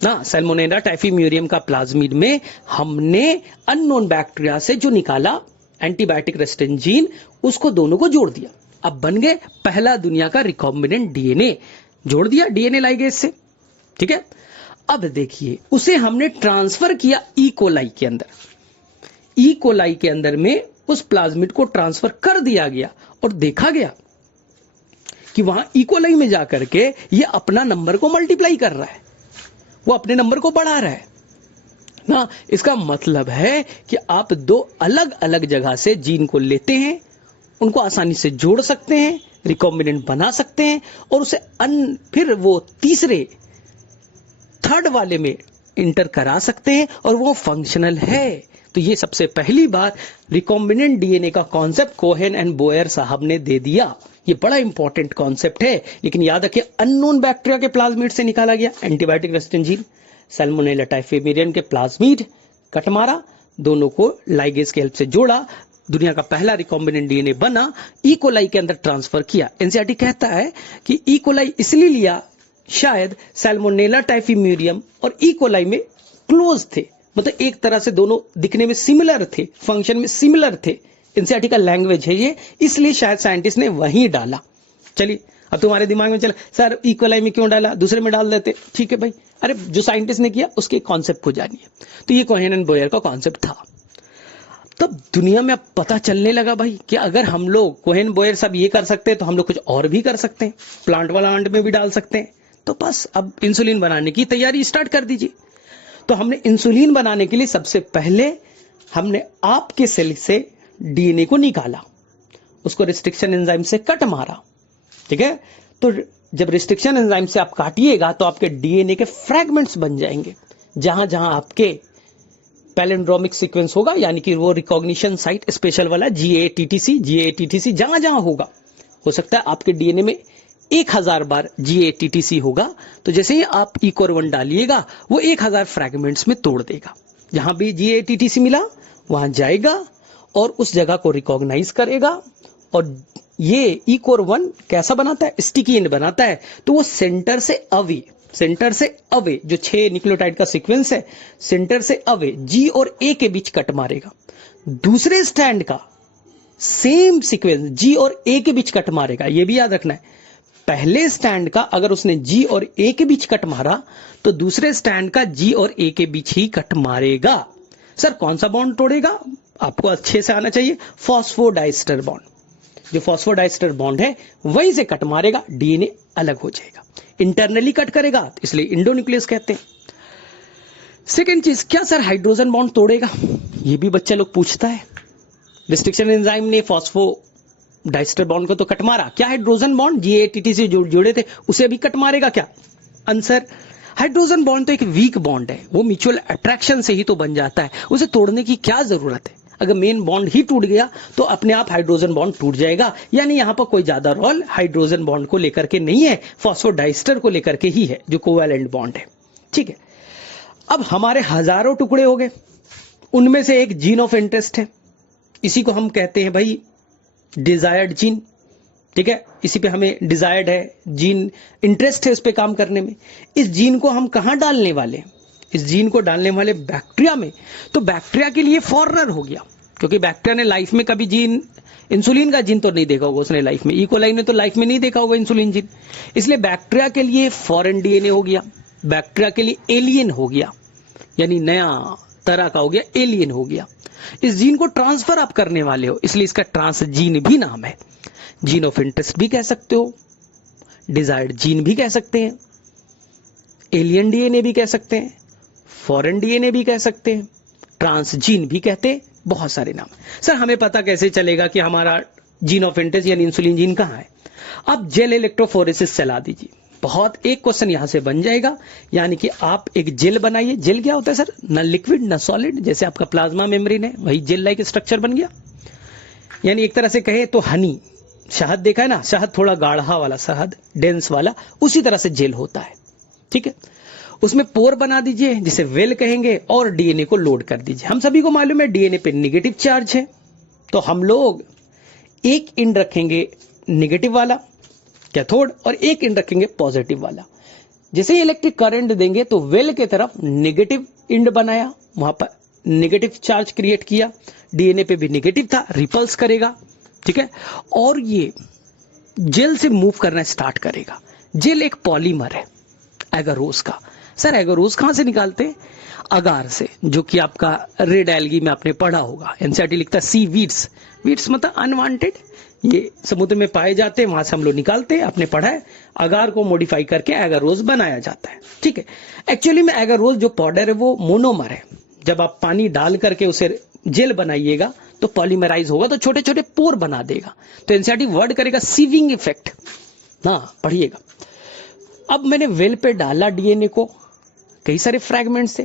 ना। सैल्मोनेला टाइफीम्यूरियम का प्लाज्मिड में हमने अननोन बैक्टीरिया से जो निकाला एंटीबायोटिक रेजिस्टेंट जीन, उसको दोनों को जोड़ दिया। अब बन गए पहला दुनिया का रिकॉम्बिनेंट डीएनए, जोड़ दिया डीएनए लाइगेज से, ठीक है। अब देखिए, उसे हमने ट्रांसफर किया ई कोलाई के अंदर, ई कोलाई के अंदर में उस प्लाज्मिड को ट्रांसफर कर दिया गया, और देखा गया कि वहां ई कोलाई में जाकर के ये अपना नंबर को मल्टीप्लाई कर रहा है, वो अपने नंबर को बढ़ा रहा है ना। इसका मतलब है कि आप दो अलग अलग जगह से जीन को लेते हैं, उनको आसानी से जोड़ सकते हैं, रिकॉम्बिनेंट बना सकते हैं, और उसे फिर वो तीसरे थर्ड वाले में इंटर करा सकते हैं, और वो फंक्शनल है। तो ये सबसे पहली बार रिकॉम्बिनेंट डीएनए का कॉन्सेप्ट कोहेन एंड बोयर साहब ने दे दिया। ये बड़ा इंपॉर्टेंट कॉन्सेप्ट है, लेकिन याद रखिए अननोन बैक्टीरिया के प्लाज्मिड से निकाला गया एंटीबायोटिक रेजिस्टेंट जीन, सैल्मोनेला टाइफीम्यूरियम के प्लाज्मिड कट मारा, दोनों को लाइगेज के हेल्प से जोड़ा, दुनिया का पहला रिकॉम्बिनेंट डीएनए बना, ई कोलाई के अंदर ट्रांसफर किया। एनसीईआरटी कहता है कि ई कोलाई इसलिए लिया, शायद सैल्मोनेला टाइफीम्यूरियम और ई कोलाई में क्लोज थे, मतलब एक तरह से दोनों दिखने में सिमिलर थे, फंक्शन में सिमिलर थे। एनसीईआरटी का लैंग्वेज है ये, इसलिए शायद साइंटिस्ट ने वहीं डाला। चलिए, अब तुम्हारे दिमाग में चला सर ई कोलाई में क्यों डाला, दूसरे में डाल देते, ठीक है भाई, अरे जो साइंटिस्ट ने किया उसके कॉन्सेप्ट को जानिए। तो ये कोहेन एंड बोयर का कॉन्सेप्ट था। तब दुनिया में अब पता चलने लगा भाई कि अगर हम लोग कोहेन बोयर सब ये कर सकते हैं, तो हम लोग कुछ और भी कर सकते हैं, प्लांट वाला अंड में भी डाल सकते हैं। तो बस अब इंसुलिन बनाने की तैयारी स्टार्ट कर दीजिए। तो हमने इंसुलिन बनाने के लिए सबसे पहले हमने आपके सेल से डीएनए को निकाला, उसको रिस्ट्रिक्शन एंजाइम से कट मारा, ठीक है, तो जब रिस्ट्रिक्शन एंजाइम से आप काटिएगा तो आपके डीएनए के फ्रैगमेंट्स बन जाएंगे, जहां जहां आपके पैलिंड्रोमिक सीक्वेंस होगा, यानी कि वो रिकॉग्निशन साइट स्पेशल वाला जीएटीटीसी जहां जहां होगा, हो सकता है आपके डीएनए में 1000 बार जीएटीटीसी होगा, तो जैसे ही आप ECOR1 डालिएगा वो 1000 फ्रैगमेंट्स में तोड़ देगा। जहां भी जीएटीटीसी मिला वहां जाएगा और उस जगह को रिकॉग्नाइज करेगा, और ये ECOR1 कैसा बनाता है, स्टिकी एंड बनाता है, तो वो सेंटर से अवे जो 6 न्यूक्लियोटाइड का सीक्वेंस है, सेंटर से अवे G और A के बीच कट मारेगा। दूसरे स्टैंड का सेम सीक्वेंस G और A के बीच कट मारेगा। ये भी याद रखना है, पहले स्टैंड का अगर उसने G और A के बीच कट मारा तो दूसरे स्टैंड का G और A के बीच ही कट मारेगा। सर कौन सा बॉन्ड तोड़ेगा, आपको अच्छे से आना चाहिए, फॉस्फोडाइस्टर बॉन्ड। जो फॉस्फोडाइस्टर बॉन्ड है वहीं से कट मारेगा, डीएनए अलग हो जाएगा। इंटरनली कट करेगा इसलिए इंडोन्यूक्लियस कहते हैं। सेकेंड चीज, क्या सर हाइड्रोजन बॉन्ड तोड़ेगा, ये भी बच्चा लोग पूछता है। रिस्ट्रिक्शन एंजाइम ने फॉस्फोडाइस्टर बॉन्ड को तो कट मारा, क्या हाइड्रोजन बॉन्ड जीएटीटी से जुड़े थे उसे भी कट मारेगा क्या? आंसर, हाइड्रोजन बॉन्ड तो एक वीक बॉन्ड है, वो म्यूचुअल अट्रैक्शन से ही तो बन जाता है, उसे तोड़ने की क्या जरूरत है। अगर मेन बॉन्ड ही टूट गया तो अपने आप हाइड्रोजन बॉन्ड टूट जाएगा, यानी यहां पर कोई ज्यादा रोल हाइड्रोजन बॉन्ड को लेकर के नहीं है, फॉस्फोडाइस्टर को लेकर के ही है जो कोवैलेंट बॉन्ड है। ठीक है, अब हमारे हजारों टुकड़े हो गए, उनमें से एक जीन ऑफ इंटरेस्ट है, इसी को हम कहते हैं भाई डिजायर्ड जीन। ठीक है, इसी पे हमें डिजायर्ड है जीन, इंटरेस्ट है इस पे काम करने में। इस जीन को हम कहां डालने वाले हैं, इस जीन को डालने वाले बैक्टीरिया में। तो बैक्टीरिया के लिए फॉरनर हो गया, क्योंकि बैक्टीरिया ने लाइफ में कभी जीन, इंसुलिन का जीन तो नहीं देखा होगा उसने लाइफ में, इकोलाई ने तो लाइफ में नहीं देखा होगा इंसुलिन जीन, इसलिए बैक्टीरिया के लिए फॉरेन डीएनए हो गया, बैक्टीरिया के लिए एलियन हो गया, यानी नया तरह का हो गया, एलियन हो गया। इस जीन को ट्रांसफर आप करने वाले हो, इसलिए इसका ट्रांसजीन भी नाम है। जीन ऑफ इंटरेस्ट भी कह सकते हो, डिजायर्ड जीन भी कह सकते हैं, एलियन डीएनए भी कह सकते हैं, फॉरेन डीएनए भी कह सकते हैं, ट्रांसजीन भी कहते हैं, बहुत सारे नाम। सर हमें पता कैसे चलेगा कि हमारा जीन ऑफ इंटरेस्ट यानी इंसुलिन जीन कहां है? आप जेल इलेक्ट्रोफोरेसिस चला दीजिए, बहुत एक क्वेश्चन यहां से बन जाएगा, यानी कि आप एक जेल बनाइए। जेल क्या होता है सर? न लिक्विड न सॉलिड, जैसे आपका प्लाज्मा मेम्ब्रेन है वही जेल लाइक स्ट्रक्चर बन गया, यानी एक तरह से कहे तो हनी, शहद देखा है ना, शहद थोड़ा गाढ़ा वाला शहद, डेंस वाला, उसी तरह से जेल होता है। ठीक है, उसमें पोर बना दीजिए जिसे वेल कहेंगे, और डीएनए को लोड कर दीजिए। हम सभी को मालूम है डीएनए पे नेगेटिव चार्ज है, तो हम लोग एक एंड रखेंगे नेगेटिव वाला कैथोड और एक एंड रखेंगे पॉजिटिव वाला। जैसे ही इलेक्ट्रिक करंट देंगे तो वेल के तरफ नेगेटिव एंड बनाया, वहां पर नेगेटिव चार्ज क्रिएट किया, डीएनए पे भी नेगेटिव था, रिपल्स करेगा। ठीक है, और ये जेल से मूव करना स्टार्ट करेगा। जेल एक पॉलीमर है एगारोस का। सर एगारोस कहां से निकालते हैं? अगार से, जो कि आपका रेड एल्गी में आपने पढ़ा होगा। एनसीईआरटी लिखता है सी वीड्स, वीड्स मतलब अनवांटेड, ये समुद्र में पाए जाते हैं, वहां से हम लोग निकालते हैं, आपने पढ़ा है। अगार को मॉडिफाई करके एगारोस बनाया जाता है। ठीक है, एक्चुअली में एगारोस जो पाउडर है वो मोनोमर है, जब आप पानी डाल करके उसे जेल बनाइएगा तो पॉलीमराइज होगा, तो छोटे छोटे पोर बना देगा। तो एनसीईआरटी वर्ड करेगा सीविंग इफेक्ट, ना पढ़िएगा। अब मैंने वेल पे डाला डीएनए को, कई सारे फ्रैगमेंट्स थे,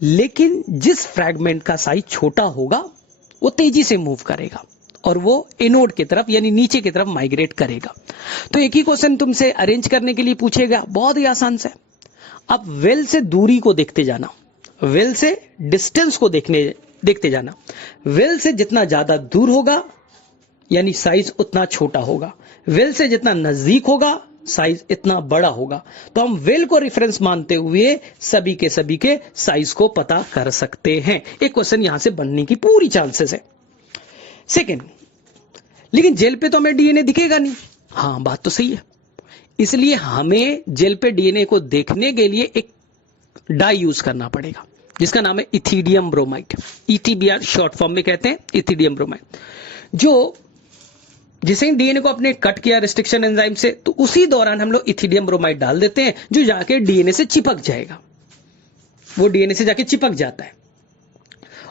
लेकिन जिस फ्रैगमेंट का साइज छोटा होगा वो तेजी से मूव करेगा और वो एनोड की तरफ यानी नीचे की तरफ माइग्रेट करेगा। तो एक ही क्वेश्चन तुमसे अरेंज करने के लिए पूछेगा, बहुत ही आसान से। अब वेल से दूरी को देखते जाना, वेल से डिस्टेंस को देखते जाना। वेल से जितना ज्यादा दूर होगा यानी साइज उतना छोटा होगा, वेल से जितना नजदीक होगा साइज इतना बड़ा होगा। तो हम वेल को रेफरेंस मानते हुए सभी के साइज को पता कर सकते हैं। एक क्वेश्चन यहां से बनने की पूरी चांसेस है। सेकेंड, लेकिन जेल पे तो हमें डीएनए दिखेगा नहीं। हाँ बात तो सही है, इसलिए हमें जेल पे डीएनए को देखने के लिए एक डाई यूज करना पड़ेगा जिसका नाम है इथिडियम ब्रोमाइड, ईटीबीआर शॉर्ट फॉर्म में कहते हैं, इथिडियम ब्रोमाइड। जो जिसे डीएनए को अपने कट किया रिस्ट्रिक्शन एंजाइम से, तो उसी दौरान हम लोग इथिडियम ब्रोमाइड डाल देते हैं, जो जाके डीएनए से चिपक जाएगा, वो डीएनए से जाके चिपक जाता है।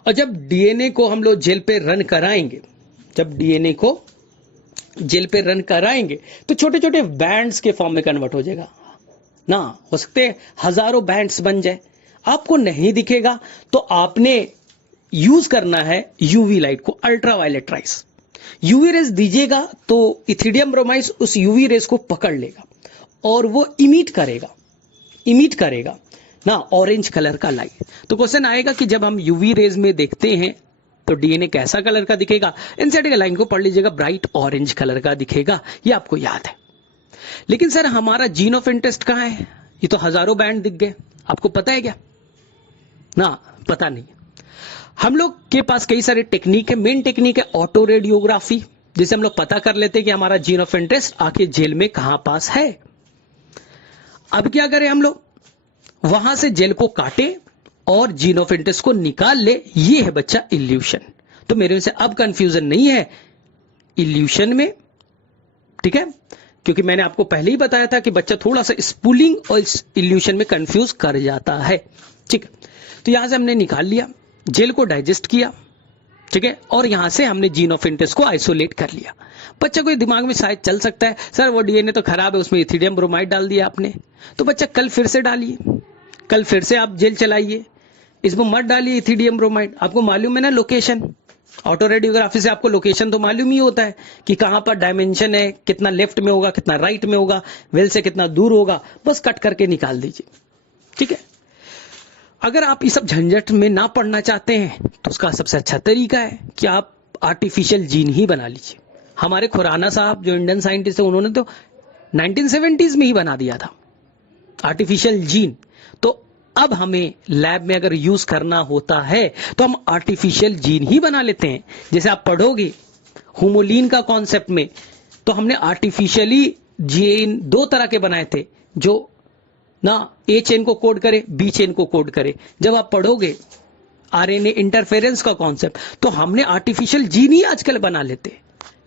और जब डीएनए को हम लोग जेल पे रन कराएंगे, जब डीएनए को जेल पे रन कराएंगे तो छोटे छोटे बैंड्स के फॉर्म में कन्वर्ट हो जाएगा ना। हो सकते हैं हजारों बैंड्स बन जाए, आपको नहीं दिखेगा तो आपने यूज करना है यूवी लाइट को, अल्ट्रावायलेट राइस। यूवी रेस दीजिएगा तो इथिडियम ब्रोमाइड उस यूवी रेस को पकड़ लेगा और वो इमिट करेगा ना ऑरेंज कलर का लाइट। तो क्वेश्चन आएगा कि जब हम यूवी रेज में देखते हैं तो डीएनए कैसा कलर का दिखेगा? एनसीईआरटी का लाइन को पढ़ लीजिएगा, ब्राइट ऑरेंज कलर का दिखेगा, ये आपको याद है। लेकिन सर हमारा जीन ऑफ इंटरेस्ट कहां है? ये तो हजारों बैंड दिख गए, आपको पता है क्या? ना पता नहीं। हम लोग के पास कई सारे टेक्निक है। मेन टेक्निक है ऑटो रेडियोग्राफी, जिसे हम लोग पता कर लेते हैं कि हमारा जीन ऑफ इंटरेस्ट आके जेल में कहां पास है। अब क्या करें हम लोग? वहां से जेल को काटे और जीन ऑफ इंटरेस्ट को निकाल ले। ये है बच्चा इल्यूशन। तो मेरे से अब कंफ्यूजन नहीं है इल्यूशन में, ठीक है? क्योंकि मैंने आपको पहले ही बताया था कि बच्चा थोड़ा सा स्पूलिंग और इस इल्यूशन में कंफ्यूज कर जाता है, ठीक है? तो यहां से हमने निकाल लिया, जेल को डाइजेस्ट किया, ठीक है, और यहां से हमने जीन ऑफ इंटरेस्ट को आइसोलेट कर लिया। बच्चा को दिमाग में शायद चल सकता है सर वो डीएनए तो खराब है, उसमें इथिडियम ब्रोमाइड डाल दिया आपने। तो बच्चा कल फिर से डालिए, कल फिर से आप जेल चलाइए, इसमें मत डालिए इथिडियम ब्रोमाइड। आपको मालूम है ना लोकेशन, ऑटो रेडियोग्राफी से आपको लोकेशन तो मालूम ही होता है कि कहां पर डायमेंशन है, कितना लेफ्ट में होगा, कितना राइट में होगा, वेल से कितना दूर होगा, बस कट करके निकाल दीजिए, ठीक है? अगर आप इस सब झंझट में ना पढ़ना चाहते हैं तो उसका सबसे अच्छा तरीका है कि आप आर्टिफिशियल जीन ही बना लीजिए। हमारे खुराना साहब जो इंडियन साइंटिस्ट है उन्होंने तो 1970s में ही बना दिया था आर्टिफिशियल जीन। तो अब हमें लैब में अगर यूज करना होता है तो हम आर्टिफिशियल जीन ही बना लेते हैं। जैसे आप पढ़ोगे होमोलिन का कॉन्सेप्ट में, तो हमने आर्टिफिशियली जीन दो तरह के बनाए थे, जो ना ए चेन को कोड करे, बी चेन को कोड करे। जब आप पढ़ोगे आरएनए इंटरफेरेंस का कॉन्सेप्ट, तो हमने आर्टिफिशियल जीन ही आजकल बना लेते हैं।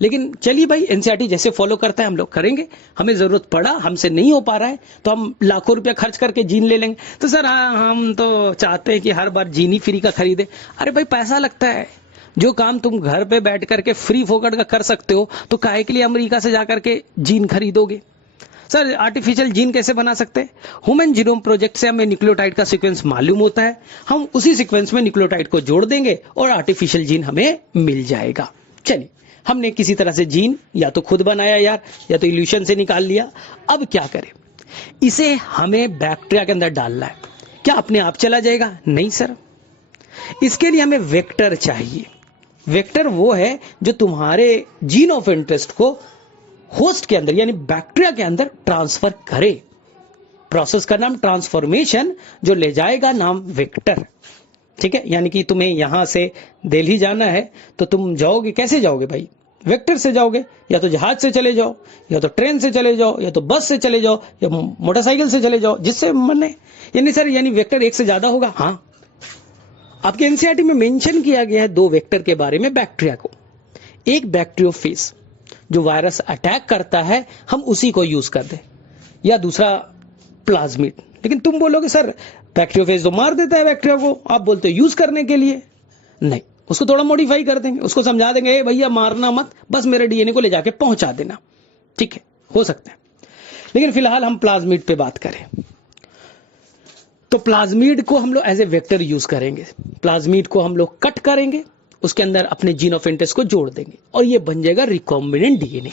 लेकिन चलिए भाई, एनसीईआरटी जैसे फॉलो करता है हम लोग करेंगे। हमें जरूरत पड़ा, हमसे नहीं हो पा रहा है तो हम लाखों रुपया खर्च करके जीन ले लेंगे। तो सर हम तो चाहते हैं कि हर बार जीन ही फ्री का खरीदे। अरे भाई पैसा लगता है, जो काम तुम घर पे बैठ करके फ्री फोकट का कर सकते हो तो काहे के लिए अमेरिका से जाकर के जीन खरीदोगे? सर आर्टिफिशियल जीन कैसे बना सकते हैं? ह्यूमन जीनोम प्रोजेक्ट से हमें न्यूक्लियोटाइड का सीक्वेंस मालूम होता है, हम उसी सीक्वेंस में न्यूक्लियोटाइड को जोड़ देंगे और आर्टिफिशियल जीन हमें मिल जाएगा। चलिए, हमने किसी तरह से जीन या तो खुद बनाया यार, या तो इल्यूशन से निकाल लिया। अब क्या करें? इसे हमें बैक्टीरिया के अंदर डालना है। क्या अपने आप चला जाएगा? नहीं सर, इसके लिए हमें वेक्टर चाहिए। वेक्टर वो है जो तुम्हारे जीन ऑफ इंटरेस्ट को होस्ट के अंदर यानी बैक्टीरिया के अंदर ट्रांसफर करे। प्रोसेस का नाम ट्रांसफॉर्मेशन, जो ले जाएगा नाम वेक्टर, ठीक है? यानी कि तुम्हें यहां से दिल्ली जाना है तो तुम जाओगे, कैसे जाओगे भाई? वेक्टर से जाओगे। या तो जहाज से चले जाओ, या तो ट्रेन से चले जाओ, या तो बस से चले जाओ, या मोटरसाइकिल से चले जाओ, जिससे मन है। यानी सर यानी वेक्टर एक से ज्यादा होगा? हाँ, आपके एनसीईआरटी में मेंशन किया गया है दो वेक्टर के बारे में बैक्टीरिया को। एक बैक्टीरियोफेज जो वायरस अटैक करता है, हम उसी को यूज कर दे, या दूसरा प्लाज्मिड। लेकिन तुम बोलोगे सर बैक्टीरियोफेज तो मार देता है बैक्टीरिया को, आप बोलते हो यूज करने के लिए। नहीं, उसको थोड़ा मॉडिफाई कर देंगे, उसको समझा देंगे भैया मारना मत, बस मेरे डीएनए को ले जाके पहुंचा देना, ठीक है? हो सकता है। लेकिन फिलहाल हम प्लाज्मिड पे बात करें तो प्लाज्मिड को हम लोग एज ए वेक्टर यूज करेंगे। प्लाज्मिड को हम लोग कट करेंगे, उसके अंदर अपने जीन ऑफ इंटरेस्ट को जोड़ देंगे और ये बन जाएगा रिकॉम्बिनेंट डीएनए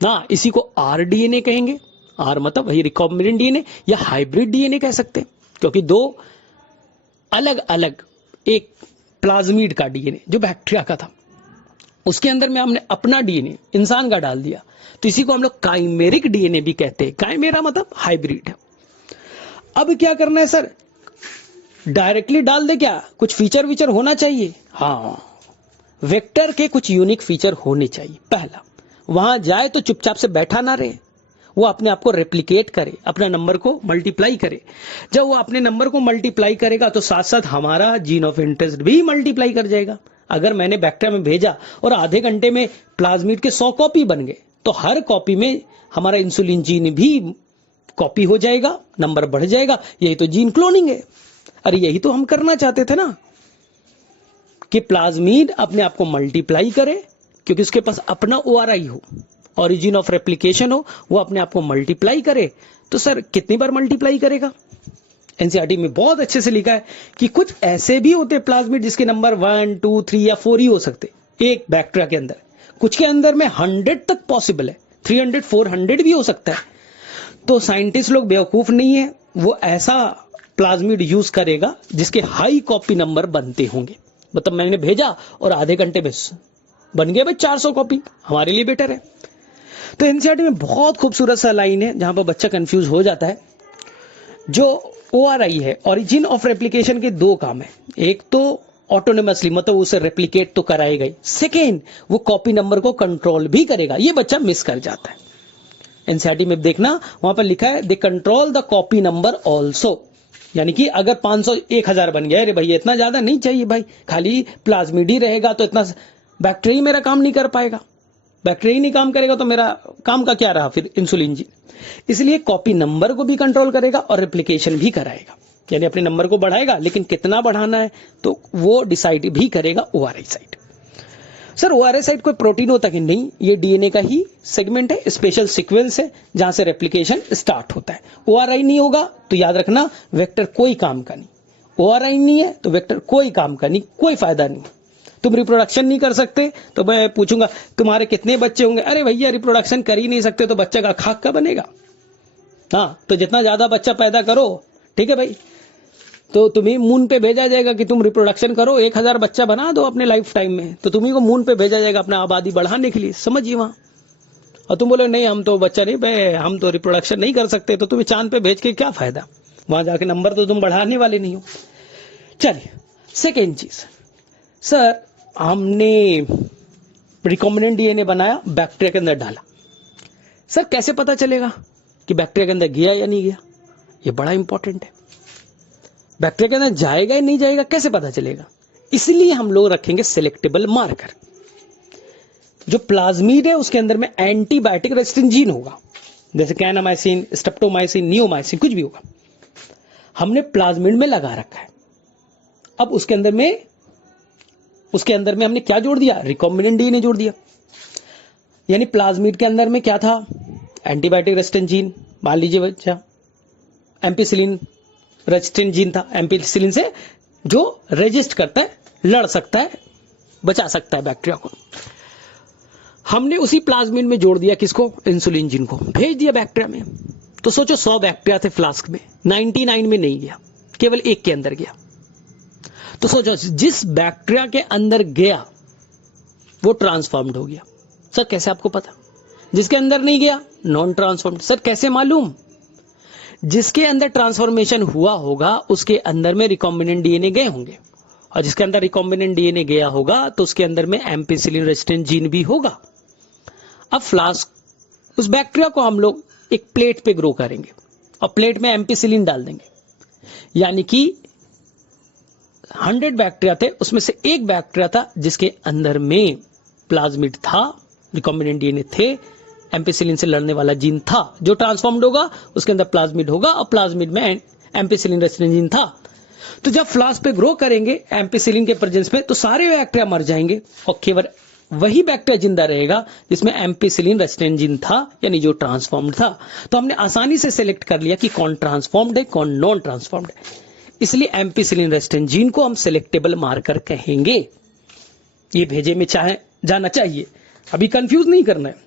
ना। इसी को आरडीएनए कहेंगे। आर मतलब वही रिकॉम्बिनेंट डीएनए या हाइब्रिड डीएनए कह सकते हैं, क्योंकि दो अलग अलग, एक प्लाज्मिड का डीएनए जो बैक्टीरिया का था, उसके अंदर में हमने अपना डीएनए इंसान का डाल दिया, तो इसी को हम लोग काइमेरिक डीएनए भी कहते हैं। काइमेरा मतलब हाइब्रिड। अब क्या करना है सर? डायरेक्टली डाल दे क्या? कुछ फीचर विचर होना चाहिए। हाँ, वेक्टर के कुछ यूनिक फीचर होने चाहिए। पहला, वहां जाए तो चुपचाप से बैठा ना रहे, वो अपने आप को रेप्लिकेट करे, अपने नंबर को मल्टीप्लाई करे। जब वो अपने नंबर को मल्टीप्लाई करेगा तो साथ साथ हमारा जीन ऑफ इंटरेस्ट भी मल्टीप्लाई कर जाएगा। अगर मैंने बैक्टीरिया में भेजा और आधे घंटे में प्लाज्मिड के 100 कॉपी बन गए, तो हर कॉपी में हमारा इंसुलिन जीन भी कॉपी हो जाएगा, नंबर बढ़ जाएगा। यही तो जीन क्लोनिंग है। अरे यही तो हम करना चाहते थे ना, कि प्लाज्मिड अपने आप को मल्टीप्लाई करे, क्योंकि उसके पास अपना ORI हो, ओरिजिन ऑफ रेप्लिकेशन हो, वो अपने आप को मल्टीप्लाई करे, तो सर कितनी बार मल्टीप्लाई करेगा? एनसीईआरटी में बहुत अच्छे से लिखा है कि कुछ ऐसे भी होते प्लाज्मिड जिसके नंबर 1, 2, 3 या 4 ही हो सकते एक बैक्टीरिया के अंदर, कुछ के अंदर में 100 तक पॉसिबल है, 300, 400 भी हो सकता है। तो साइंटिस्ट लोग बेवकूफ नहीं है, वो ऐसा प्लाज्मिड यूज करेगा जिसके हाई कॉपी नंबर बनते होंगे। मतलब मैंने भेजा और आधे घंटे में बन गया भाई 400 कॉपी, हमारे लिए बेटर है। तो एनसीईआरटी में बहुत खूबसूरत सा लाइन है जहां पर बच्चा कंफ्यूज हो जाता है। जो ORI है, ओरिजिन ऑफ रेप्लिकेशन के 2 काम है, एक तो ऑटोनोमसली मतलब उसे रेप्लिकेट तो कराएगा ही, सेकेंड वो कॉपी नंबर को कंट्रोल भी करेगा। ये बच्चा मिस कर जाता है। एनसीईआरटी में देखना वहां पर लिखा है they control the copy number also, यानी कि अगर 500 1000 बन गया, अरे भाई इतना ज्यादा नहीं चाहिए भाई, खाली प्लाज्मिड ही रहेगा तो इतना बैक्टीरिया मेरा काम नहीं कर पाएगा, बैक्टीरिया नहीं काम करेगा तो मेरा काम का क्या रहा फिर इंसुलिन जी। इसलिए कॉपी नंबर को भी कंट्रोल करेगा और रेप्लिकेशन भी कराएगा, यानी अपने नंबर को बढ़ाएगा, लेकिन कितना बढ़ाना है तो वो डिसाइड भी करेगा ORI site. Sir ORI site कोई प्रोटीन होता कि नहीं, ये डीएनए का ही सेगमेंट है, स्पेशल सीक्वेंस है जहां से रेप्लिकेशन स्टार्ट होता है। ORI नहीं होगा तो याद रखना वेक्टर कोई काम का नहीं, ORI नहीं है तो वेक्टर कोई काम का नहीं, कोई फायदा नहीं। तुम रिप्रोडक्शन नहीं कर सकते तो मैं पूछूंगा तुम्हारे कितने बच्चे होंगे, अरे भैया रिप्रोडक्शन कर ही नहीं सकते तो बच्चा का खाक का बनेगा। हाँ, तो जितना ज्यादा बच्चा पैदा करो, ठीक है भाई, तो तुम्हें मून पे भेजा जाएगा कि तुम रिप्रोडक्शन करो, 1000 बच्चा बना दो अपने लाइफ टाइम में, तो तुम्ही को मून पे भेजा जाएगा अपना आबादी बढ़ाने के लिए, समझिए वहां। और तुम बोले नहीं हम तो बच्चा नहीं भाई, हम तो रिप्रोडक्शन नहीं कर सकते, तो तुम्हें चांद पे भेज के क्या फायदा, वहां जाके नंबर तो तुम बढ़ाने वाले नहीं हो। चलिए सेकेंड चीज, सर हमने रिकॉम्बिनेंट डीएनए बनाया, बैक्टीरिया के अंदर डाला, सर कैसे पता चलेगा कि बैक्टीरिया के अंदर गया या नहीं गया? ये बड़ा इंपॉर्टेंट है। बैक्टीरिया के अंदर जाएगा या नहीं जाएगा कैसे पता चलेगा? इसलिए हम लोग रखेंगे सिलेक्टेबल मार्कर। जो प्लाज्मिड है उसके अंदर में एंटीबायोटिक रेजिस्टेंट जीन होगा, जैसे कैनामाइसिन, स्ट्रेप्टोमाइसिन, नियोमाइसिन, कुछ भी होगा, हमने प्लाज्मिड में लगा रखा है। अब उसके अंदर में हमने क्या जोड़ दिया? रिकॉम्बिनेंट डीएनए जोड़ दिया। यानी प्लाज्मिड के अंदर में क्या था? एंटीबायोटिक रेजिस्टेंट जीन, मान लीजिए बच्चा एम्पिसिलिन रेजिस्टेंट जीन था, एम्पिसिलिन से जो रेजिस्ट करता है, लड़ सकता है, बचा सकता है बैक्टीरिया को। हमने उसी प्लाज्मिड में जोड़ दिया किसको? इंसुलिन जीन को, भेज दिया बैक्टीरिया में। तो सोचो 100 बैक्टीरिया थे फ्लास्क में, 99 में नहीं गया, केवल एक के अंदर गया। तो सोचो जिस बैक्टीरिया के अंदर गया वो ट्रांसफॉर्म्ड हो गया। सर कैसे आपको पता? जिसके अंदर नहीं गया नॉन ट्रांसफॉर्म्ड। सर कैसे मालूम? जिसके अंदर ट्रांसफॉर्मेशन हुआ होगा उसके अंदर में रिकॉम्बिनेंट डीएनए गए होंगे, और जिसके अंदर रिकॉम्बिनेंट डीएनए गया होगा तो उसके अंदर में एम्पिसिलिन रेजिस्टेंट जीन भी होगा। अब फ्लास्क, उस बैक्टीरिया को हम लोग एक प्लेट पे ग्रो करेंगे और प्लेट में एम्पिसिलिन डाल देंगे, यानी कि 100 बैक्टीरिया थे, उसमें से एक बैक्टीरिया था जिसके अंदर में प्लाज्मिड था, रिकॉम्बिनेंट डीएनए थे, एम्पिसिलिन से लड़ने वाला जीन था, जो ट्रांसफॉर्म्ड होगा उसके अंदर प्लाज्मिड होगा, और प्लाज्मिड में एम्पिसिलिन रेजिस्टेंट जीन था। तो जब फ्लास्क पे ग्रो करेंगे एम्पिसिलिन के प्रेजेंस में, तो सारे बैक्टीरिया मर जाएंगे और केवल वही बैक्टीरिया जिंदा रहेगा जिसमें एम्पिसिलिन रेजिस्टेंट जीन था, यानी जो ट्रांसफॉर्म्ड था। तो हमने आसानी से सिलेक्ट कर लिया कि कौन ट्रांसफॉर्म्ड है, कौन नॉन ट्रांसफॉर्म्ड है। इसलिए एम्पिसिलिन रेजिस्टेंट जीन को हम सिलेक्टेबल मार्कर कहेंगे। ये भेजे में जाना चाहिए, अभी कंफ्यूज नहीं करना है।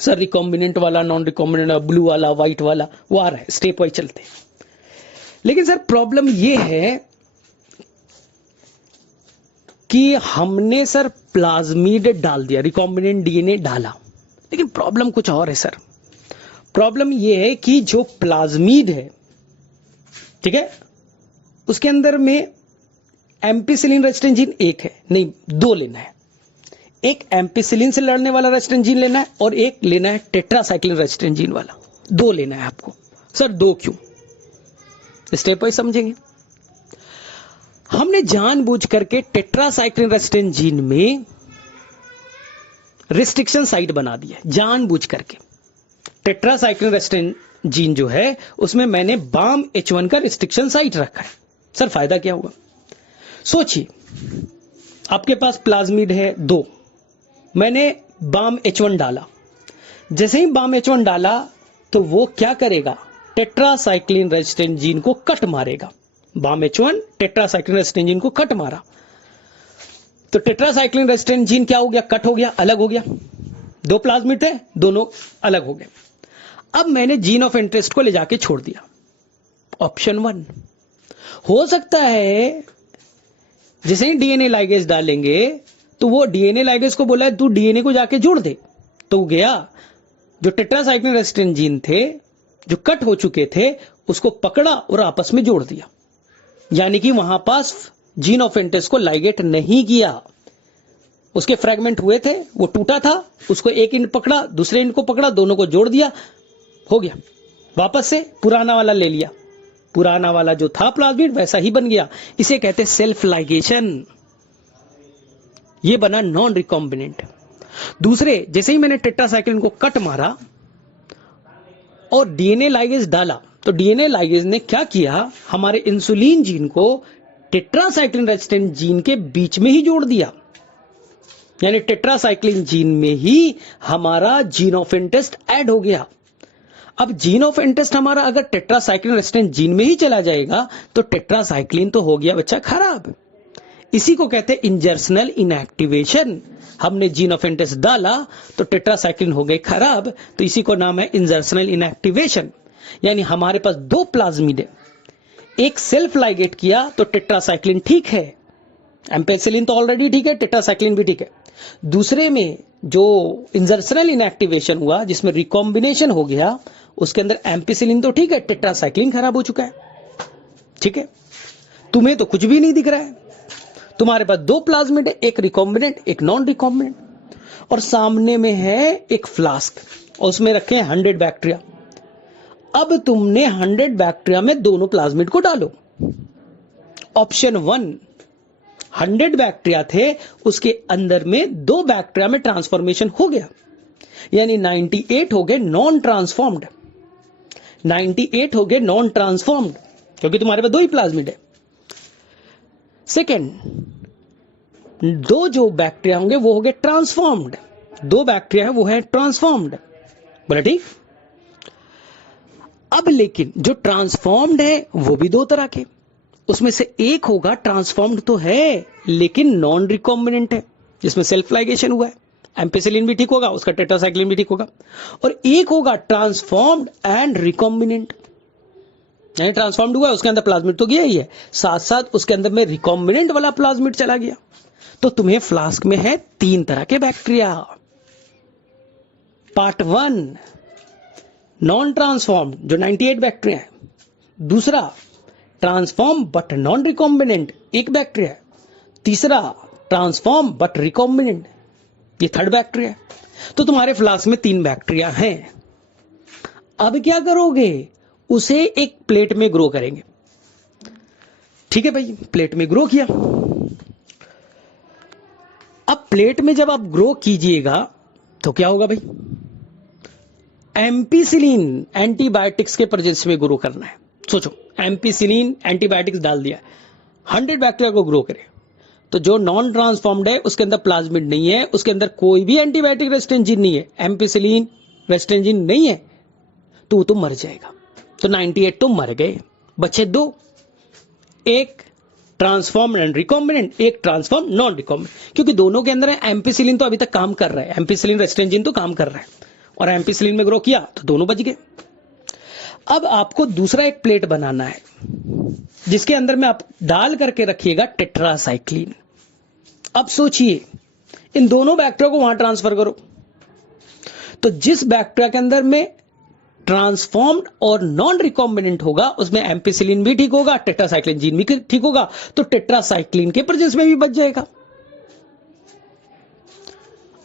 सर रिकॉम्बिनेंट वाला, नॉन रिकॉम्बिनेंट, ब्लू वाला, व्हाइट वाला, वो आ रहा है, स्टेप वाइज चलते हैं। लेकिन सर प्रॉब्लम ये है कि हमने सर प्लाज्मिड डाल दिया, रिकॉम्बिनेंट डीएनए डाला, लेकिन प्रॉब्लम कुछ और है सर। प्रॉब्लम ये है कि जो प्लाज्मिड है, ठीक है, उसके अंदर में एम्पिसिलिन रेजिस्टेंट जीन एक है, नहीं 2 लेना है। एक एम्पिसिलिन से लड़ने वाला रेजिस्टेंट जीन लेना है और एक लेना है टेट्रासाइक्लिन रेजिस्टेंट जीन वाला। 2 लेना है आपको। सर 2 क्यों? स्टेप वाइज समझेंगे। हमने जानबूझ करके टेट्रासाइक्लिन रेजिस्टेंट जीन में रिस्ट्रिक्शन साइट बना दी है, जानबूझ करके। टेट्रासाइक्लिन रेजिस्टेंट जीन जो है उसमें मैंने बाम H1 का रिस्ट्रिक्शन साइट रखा है। सर फायदा क्या हुआ? सोचिए आपके पास प्लाज्मिड है 2, मैंने बाम H1 डाला, जैसे ही बाम H1 डाला तो वो क्या करेगा, टेट्रासाइक्लिन रेजिस्टेंट जीन को कट मारेगा। Bam H1 tetracycline resistant gene को कट मारा, तो टेट्रासाइक्लिन रेजिस्टेंट जीन क्या हो गया, कट हो गया, अलग हो गया। दो प्लाज्मिड थे, दोनों अलग हो गए। अब मैंने जीन ऑफ इंटरेस्ट को ले जाके छोड़ दिया, ऑप्शन 1। हो सकता है जैसे ही डीएनए लाइगेज डालेंगे तो वो डीएनए लाइगेज को बोला है तू डीएनए को जाके जोड़ दे, तो गया जो टेट्रासाइक्लिन रेजिस्टेंट जीन थे जो कट हो चुके थे उसको पकड़ा और आपस में जोड़ दिया, यानी कि वहां पास जीन ऑफ इंटरेस्ट को लाइगेट नहीं किया। उसके फ्रेगमेंट हुए थे, वो टूटा था, उसको एक एंड पकड़ा, दूसरे एंड को पकड़ा, दोनों को जोड़ दिया, हो गया, वापस से पुराना वाला ले लिया, पुराना वाला जो था प्लाज्मिड वैसा ही बन गया। इसे कहते हैं सेल्फ लाइगेशन। ये बना नॉन रिकॉम्बिनेंट। दूसरे, जैसे ही मैंने टेट्रासाइक्लिन को कट मारा और डीएनए लाइगेज डाला, तो डीएनए लाइगेज ने क्या किया, हमारे इंसुलिन जीन को टेट्रासाइक्लिन रेजिस्टेंट जीन के बीच में ही जोड़ दिया, यानी टेट्रासाइक्लिन जीन में ही हमारा जीन ऑफ इंटरेस्ट ऐड हो गया। अब जीन ऑफ इंटरेस्ट हमारा अगर टेट्रासाइक्लिन रेजिस्टेंट जीन में ही चला जाएगा तो टेट्रासाइक्लिन तो हो गया बच्चा खराब। इसी को कहते हैं इंजर्शनल इनएक्टिवेशन। हमने जीन ऑफ इंटरेस्ट डाला तो टेट्रासाइक्लिन हो गए खराब, तो इसी को नाम है इंजर्शनल इनएक्टिवेशन। यानी हमारे पास दो प्लाज्मिड है, एक सेल्फ लाइगेट किया तो टेट्रासाइक्लिन ठीक है, एम्पेसिलिन तो ऑलरेडी ठीक है, टेट्रासाइक्लिन भी ठीक है। दूसरे में जो इंजर्शनल इनएक्टिवेशन हुआ जिसमें रिकॉम्बिनेशन हो गया, उसके अंदर एम्पेसिलिन तो ठीक है, टेट्रासाइक्लिन खराब हो चुका है। ठीक है, तुम्हें तो कुछ भी नहीं दिख रहा है, तुम्हारे पास दो प्लाज्मिड है, एक रिकॉम्बिनेंट एक नॉन रिकॉम्बिनेंट, और सामने में है एक फ्लास्क और उसमें रखे हैं 100 बैक्टीरिया। अब तुमने 100 बैक्टीरिया में दोनों प्लाज्मिड को डालो। ऑप्शन 1, 100 बैक्टीरिया थे, उसके अंदर में दो बैक्टीरिया में ट्रांसफॉर्मेशन हो गया, यानी 98 हो गए नॉन ट्रांसफॉर्म्ड, 98 हो गए नॉन ट्रांसफॉर्म्ड, क्योंकि तुम्हारे पास दो ही प्लाज्मिड है। सेकेंड, दो जो बैक्टीरिया होंगे वो हो गए ट्रांसफॉर्म्ड, दो बैक्टीरिया है वो है ट्रांसफॉर्म्ड। बोला ठीक। अब लेकिन जो ट्रांसफॉर्म्ड है वो भी दो तरह के, उसमें से एक होगा ट्रांसफॉर्म्ड तो है लेकिन नॉन रिकॉम्बिनेंट है, जिसमें सेल्फ लाइगेशन हुआ है, एम्पेसिलिन भी ठीक होगा, उसका टेट्रासाइक्लिन भी ठीक होगा। और एक होगा ट्रांसफॉर्म्ड एंड रिकॉम्बिनेंट, यानी ट्रांसफॉर्म्ड हुआ है उसके अंदर प्लाज्मिड तो गया ही है, साथ साथ उसके अंदर में रिकॉम्बिनेंट वाला प्लाज्मिड चला गया। तो तुम्हें फ्लास्क में है 3 तरह के बैक्टीरिया। पार्ट 1 नॉन ट्रांसफॉर्म्ड जो 98 बैक्टीरिया है, दूसरा ट्रांसफॉर्म बट नॉन रिकॉम्बिनेंट एक बैक्टीरिया है, तीसरा ट्रांसफॉर्म बट रिकॉम्बिनेंट ये थर्ड बैक्टीरिया है। तो तुम्हारे फ्लास्क में 3 बैक्टीरिया हैं। अब क्या करोगे, उसे एक प्लेट में ग्रो करेंगे। ठीक है भाई, प्लेट में ग्रो किया। अब प्लेट में जब आप ग्रो कीजिएगा तो क्या होगा भाई, एम्पिसिलिन एंटीबायोटिक्स के प्रेजेंस में ग्रो करना है। सोचो, एम्पिसिलिन एंटीबायोटिक्स डाल दिया, 100 बैक्टीरिया को ग्रो करे, तो जो नॉन ट्रांसफॉर्म्ड है उसके अंदर प्लाज्मिड नहीं है, उसके अंदर कोई भी एंटीबायोटिक रेजिस्टेंट जीन नहीं है, एम्पिसिलिन रेजिस्टेंट जीन नहीं है, तो वो तो मर जाएगा। तो 98 तो मर गए, बचे 2, एक ट्रांसफॉर्म एंड रिकॉम्बिनेंट, एक ट्रांसफॉर्म नॉन रिकॉम्बिनेंट, क्योंकि दोनों के अंदर है एम्पिसिलिन तो अभी तक काम कर रहा है, एम्पिसिलिन रेजिस्टेंट जीन तो काम कर रहा है, और एम्पिसिलिन में ग्रो किया तो दोनों बच गए। अब आपको दूसरा एक प्लेट बनाना है जिसके अंदर में आप डाल करके रखिएगा टेट्रासाइक्लिन। अब सोचिए, इन दोनों बैक्टीरिया को वहां ट्रांसफर करो, तो जिस बैक्टीरिया के अंदर में ट्रांसफॉर्म्ड और नॉन रिकॉम्बिनेंट होगा उसमें एम्पिसिलिन भी ठीक होगा, टेट्रासाइक्लिन जीन भी ठीक होगा, तो टेट्रासाइक्लिन के प्रेजेंस में भी बच जाएगा।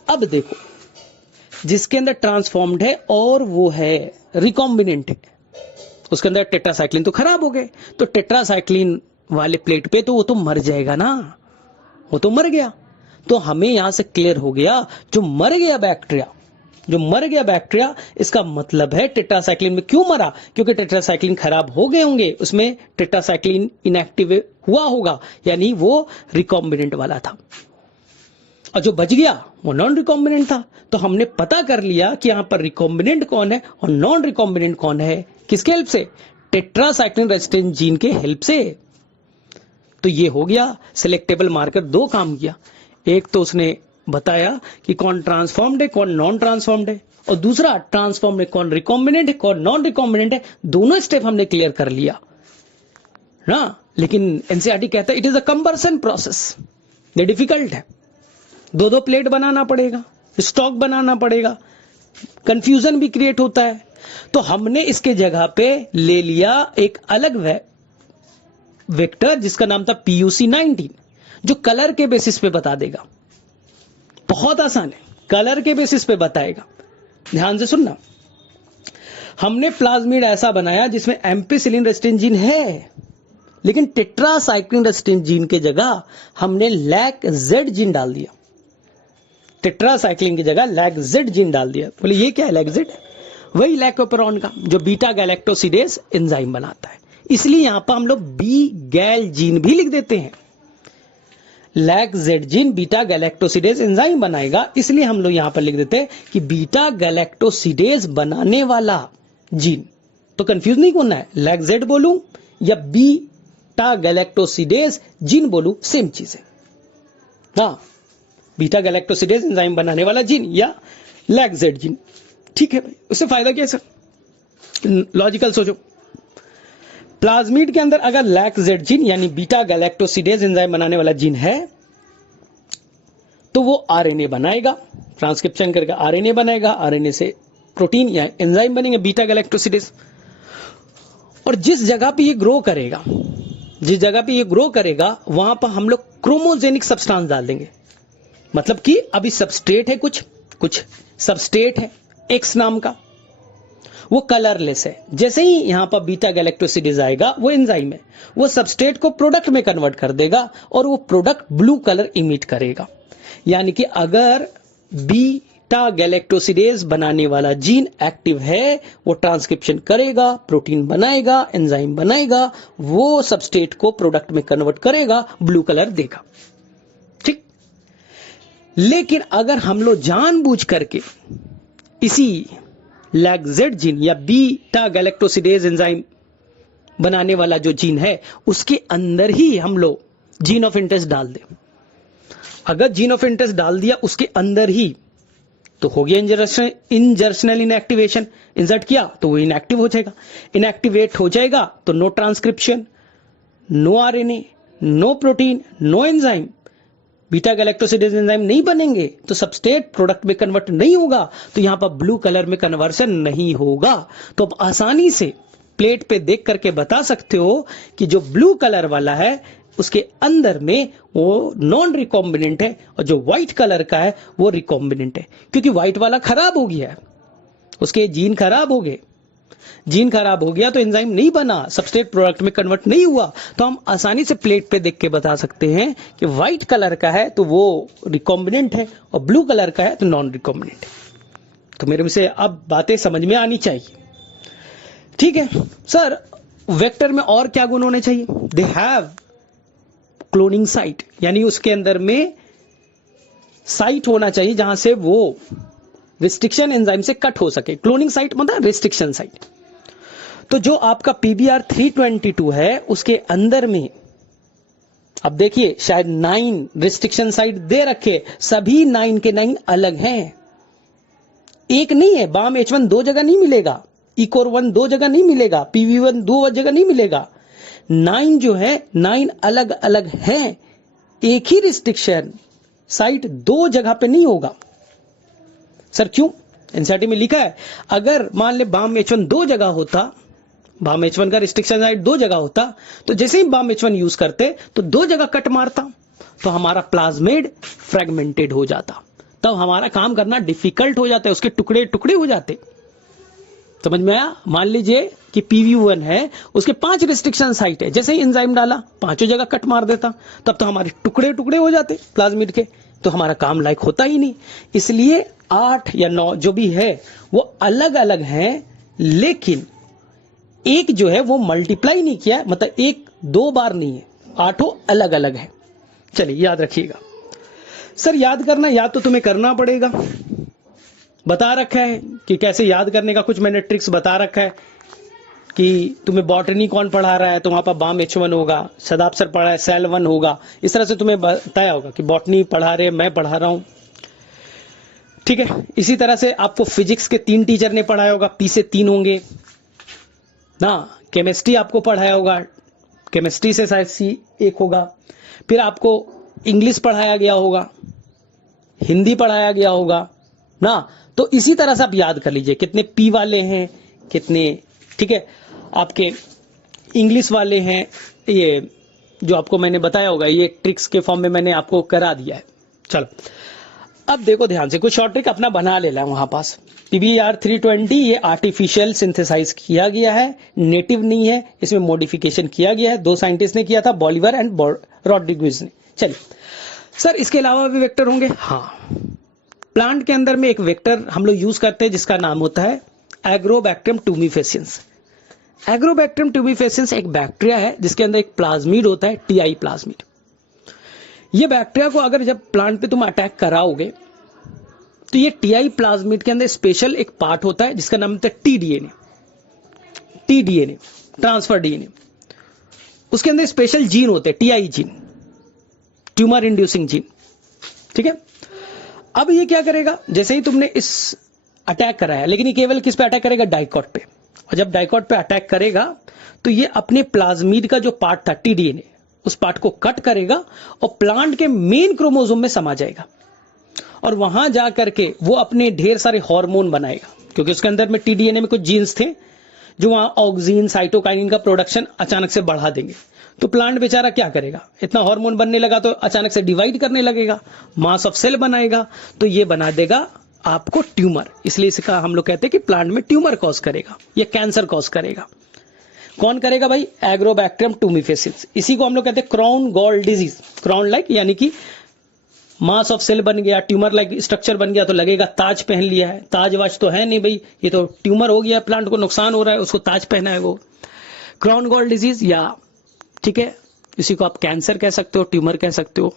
अब देखो, जिसके अंदर ट्रांसफॉर्म्ड है और वो है रिकॉम्बिनेंट है, उसके अंदर टेट्रासाइक्लिन तो खराब हो गए, तो टेट्रासाइक्लिन वाले प्लेट पे तो वो तो मर जाएगा ना, वो तो मर गया। तो हमें यहां से क्लियर हो गया, जो मर गया बैक्टीरिया, इसका मतलब है टेट्रासाइक्लिन में क्यों मरा, क्योंकि टेट्रासाइक्लिन खराब हो गए होंगे, उसमें टेट्रासाइक्लिन इनएक्टिव हुआ होगा, यानी वो रिकॉम्बिनेंट वाला था। और जो बच गया वो नॉन रिकॉम्बिनेंट था। तो हमने पता कर लिया कि यहां पर रिकॉम्बिनेंट कौन है और नॉन रिकॉम्बिनेंट कौन है, किसके हेल्प से, टेट्रासाइक्लिन रेजिस्टेंस जीन के हेल्प से। तो ये हो गया सिलेक्टेबल मार्कर, दो काम किया। एक तो उसने बताया कि कौन ट्रांसफॉर्म्ड है कौन नॉन ट्रांसफॉर्म्ड है, और दूसरा ट्रांसफॉर्म्ड है कौन रिकॉम्बिनेंट है कौन नॉन रिकॉम्बिनेंट है। दोनों स्टेप हमने क्लियर कर लिया ना। लेकिन एनसीईआरटी कहता है इट इज अ कंबर्सन प्रोसेस, ये डिफिकल्ट है। दो दो प्लेट बनाना पड़ेगा, स्टॉक बनाना पड़ेगा, कंफ्यूजन भी क्रिएट होता है। तो हमने इसके जगह पे ले लिया एक अलग वेक्टर जिसका नाम था PUC19, जो कलर के बेसिस पे बता देगा। बहुत आसान है, कलर के बेसिस पे बताएगा। ध्यान से सुनना, हमने प्लाज्मिड ऐसा बनाया जिसमें एम्पिसिलिन रेजिस्टेंस जीन है, लेकिन टेट्रासाइक्लिन रेजिस्टेंस जीन के जगह हमने LAC-Z जीन डाल दिया। टेट्रासाइक्लिन की जगह LAC-Z जीन डाल दिया। बोले ये क्या है LAC-Z? वही लैकोपेरॉन का जो बीटा गैलेक्टोसिडेज एंजाइम बनाता है। इसलिए यहां पर हम लोग B-गैल जीन भी लिख देते हैं। LAC-Z gene beta galactosidase enzyme बनाएगा, इसलिए हम लोग यहां पर लिख देते हैं कि बीटा गैलेक्टोसिडेज बनाने वाला जीन। तो कंफ्यूज नहीं होना है, LAC-Z बोलूं या बीटा गैलेक्टोसिडेज जीन बोलूं, सेम चीज है। हाँ, बीटा गैलेक्टोसिडेज एंजाइम बनाने वाला जीन या LAC-Z जीन। ठीक है भाई, उससे फायदा क्या है सर? लॉजिकल सोचो, प्लाज्मिड के अंदर अगर LAC-Z जीन यानी बीटा गैलेक्टोसिडेज एंजाइम बनाने वाला जीन है तो वो आरएनए बनाएगा, ट्रांसक्रिप्शन करके आरएनए बनाएगा, आरएनए से प्रोटीन या एंजाइम बनेंगे बीटा गैलेक्टोसिडेज। और जिस जगह पे ये ग्रो करेगा, जिस जगह पे ये ग्रो करेगा वहां पर हम लोग क्रोमोजेनिक सब्सटेंस डाल देंगे। मतलब कि अभी सबस्ट्रेट है, कुछ सबस्ट्रेट है X नाम का, वो कलरलेस है। जैसे ही यहां पर बीटा गैलेक्टोसिडेज आएगा, वो एंजाइम है, वो सबस्ट्रेट को प्रोडक्ट में कन्वर्ट कर देगा और वो प्रोडक्ट ब्लू कलर इमिट करेगा। यानी कि अगर बीटा गैलेक्टोसिडेज बनाने वाला जीन एक्टिव है, वो ट्रांसक्रिप्शन करेगा, प्रोटीन बनाएगा, एंजाइम बनाएगा, वो सबस्ट्रेट को प्रोडक्ट में कन्वर्ट करेगा, ब्लू कलर देगा। ठीक। लेकिन अगर हम लोग जानबूझ करके इसी LAC-Z जीन या बीटा गैलेक्टोसिडेज एंजाइम बनाने वाला जो जीन है उसके अंदर ही हम लोग जीन ऑफ इंटरेस्ट डाल दें, अगर जीन ऑफ इंटरेस्ट डाल दिया उसके अंदर ही, तो हो गया इंजर्शनल इनएक्टिवेशन। इंसर्ट किया तो वो इनएक्टिव हो जाएगा, इनएक्टिवेट हो जाएगा तो no transcription, no RNA, no protein, no enzyme, beta galactosidase enzyme नहीं बनेंगे, तो सबस्ट्रेट प्रोडक्ट में कन्वर्ट नहीं होगा, तो यहां पर ब्लू कलर में कन्वर्सन नहीं होगा। तो अब आसानी से प्लेट पे देख करके बता सकते हो कि जो ब्लू कलर वाला है उसके अंदर में वो नॉन रिकॉम्बिनेंट है और जो व्हाइट कलर का है वो रिकॉम्बिनेंट है, क्योंकि व्हाइट वाला खराब हो गया है, उसके जीन खराब हो गए। जीन खराब हो गया तो एंजाइम नहीं बना, सबस्ट्रेट प्रोडक्ट में कन्वर्ट नहीं हुआ, तो हम आसानी से प्लेट पे देख के बता सकते हैं कि व्हाइट कलर का है तो वो रिकॉम्बिनेंट है और ब्लू कलर का है तो नॉन रिकॉम्बिनेंट है। तो मेरे से अब बातें समझ में आनी चाहिए। ठीक है सर, वेक्टर में और क्या गुण होने चाहिए? दे हैव क्लोनिंग साइट, यानी उसके अंदर में साइट होना चाहिए जहां से वो रिस्ट्रिक्शन एंजाइम से कट हो सके। क्लोनिंग साइट मतलब रिस्ट्रिक्शन साइट। तो जो आपका PBR 322 है उसके अंदर में अब देखिए शायद 9 रिस्ट्रिक्शन साइट दे रखे, सभी 9 के 9 अलग हैं, एक नहीं है। बाम H1 दो जगह नहीं मिलेगा, ECOR1 दो जगह नहीं मिलेगा, PV1 दो जगह नहीं मिलेगा। 9 जो है 9 अलग अलग हैं, एक ही रिस्ट्रिक्शन साइट दो जगह पे नहीं होगा। सर क्यों? एनसीईआरटी में लिखा है अगर मान ले बाम H1 दो जगह होता, बाम H1 का रिस्ट्रिक्शन साइट दो जगह होता, तो जैसे ही बाम H1 यूज करते तो दो जगह कट मारता, तो हमारा प्लाज्मिड फ्रेगमेंटेड हो जाता, तब हमारा काम करना डिफिकल्ट हो जाता है, उसके टुकड़े टुकड़े हो जाते। समझ में आया? मान लीजिए कि PV1 है, उसके 5 रिस्ट्रिक्शन साइट है, जैसे ही एंजाइम डाला पांचों जगह कट मार देता, तब तो हमारे टुकड़े टुकड़े हो जाते प्लाज्मिड के, तो हमारा काम लायक होता ही नहीं। इसलिए 8 या 9 जो भी है वो अलग अलग हैं, लेकिन एक जो है वो मल्टीप्लाई नहीं किया, मतलब एक दो बार नहीं है, 8 अलग अलग है। चलिए याद रखिएगा। सर याद करना, याद तो तुम्हें करना पड़ेगा, बता रखा है कि कैसे याद करने का, कुछ मैंने ट्रिक्स बता रखा है कि तुम्हें बॉटनी कौन पढ़ा रहा है तो वहां पर बाम H1 होगा, सदाब सर पढ़ा है सेल 1 होगा, इस तरह से तुम्हें बताया होगा कि बॉटनी पढ़ा रहे, मैं पढ़ा रहा हूं, ठीक है। इसी तरह से आपको फिजिक्स के 3 टीचर ने पढ़ाया होगा, P से 3 होंगे ना। केमिस्ट्री आपको पढ़ाया होगा, केमिस्ट्री से शायद C 1 होगा। फिर आपको इंग्लिश पढ़ाया गया होगा, हिंदी पढ़ाया गया होगा ना। तो इसी तरह से आप याद कर लीजिए कितने P वाले हैं, कितने, ठीक है, आपके इंग्लिश वाले हैं, ये जो आपको मैंने बताया होगा, ये ट्रिक्स के फॉर्म में मैंने आपको करा दिया है। चलो अब देखो ध्यान से, कुछ शॉर्ट ट्रिक अपना बना लेना वहां पास। PBR 320 ये आर्टिफिशियल सिंथेसाइज किया गया है, नेटिव नहीं है, इसमें मॉडिफिकेशन किया गया है, 2 साइंटिस्ट ने किया था, बॉलिवर एंड रॉड्रिग्विज ने। चलिए सर इसके अलावा भी वेक्टर होंगे, हाँ। प्लांट के अंदर में एक वेक्टर हम लोग यूज करते हैं जिसका नाम होता है एग्रोबैक्टीरियम ट्यूमिफेसियंस। एग्रोबैक्टीरियम ट्यूमिफेसियंस एक बैक्टीरिया है जिसके अंदर एक प्लाज्मिड होता है, TI प्लाज्मिड। ये बैक्टीरिया को अगर जब प्लांट पे तुम अटैक कराओगे तो ये TI प्लाज्मिड के अंदर स्पेशल एक पार्ट होता है जिसका नाम होता है TDNA, ट्रांसफर DNA। उसके अंदर स्पेशल जीन होते हैं, TI gene, tumour inducing gene, ठीक है। अब ये क्या करेगा, जैसे ही तुमने इस अटैक कराया, लेकिन ये केवल किस पे अटैक करेगा, डाइकॉट पे। और जब डाइकॉट पे अटैक करेगा तो ये अपने प्लाज्मिड का जो पार्ट था TDNA, उस पार्ट को कट करेगा और प्लांट के मेन क्रोमोसोम में समा जाएगा और वहां जा करके वो अपने ढेर सारे हार्मोन बनाएगा, क्योंकि उसके अंदर में TDNA में कुछ जीन्स थे जो वहां ऑक्सीन, साइटोकाइनिन का प्रोडक्शन अचानक से बढ़ा देंगे। तो प्लांट बेचारा क्या करेगा, इतना हार्मोन बनने लगा तो अचानक से डिवाइड करने लगेगा, मास ऑफ सेल बनाएगा, तो ये बना देगा आपको ट्यूमर। इसलिए इसका हम लोग कहते हैं कि प्लांट में ट्यूमर कॉज करेगा, ये कैंसर कॉज करेगा। कौन करेगा भाई, एग्रोबैक्टीरियम ट्यूमिफेसियंस। इसी को हम लोग कहते हैं crown gall disease. Crown like यानी कि मास ऑफ सेल बन गया, ट्यूमर लाइक स्ट्रक्चर बन गया, तो लगेगा ताज पहन लिया है। ताज वाज तो है नहीं भाई, ये तो ट्यूमर हो गया, प्लांट को नुकसान हो रहा है, उसको ताज पहना है वो। क्राउन गॉल डिजीज, या ठीक है, इसी को आप कैंसर कह सकते हो, ट्यूमर कह सकते हो।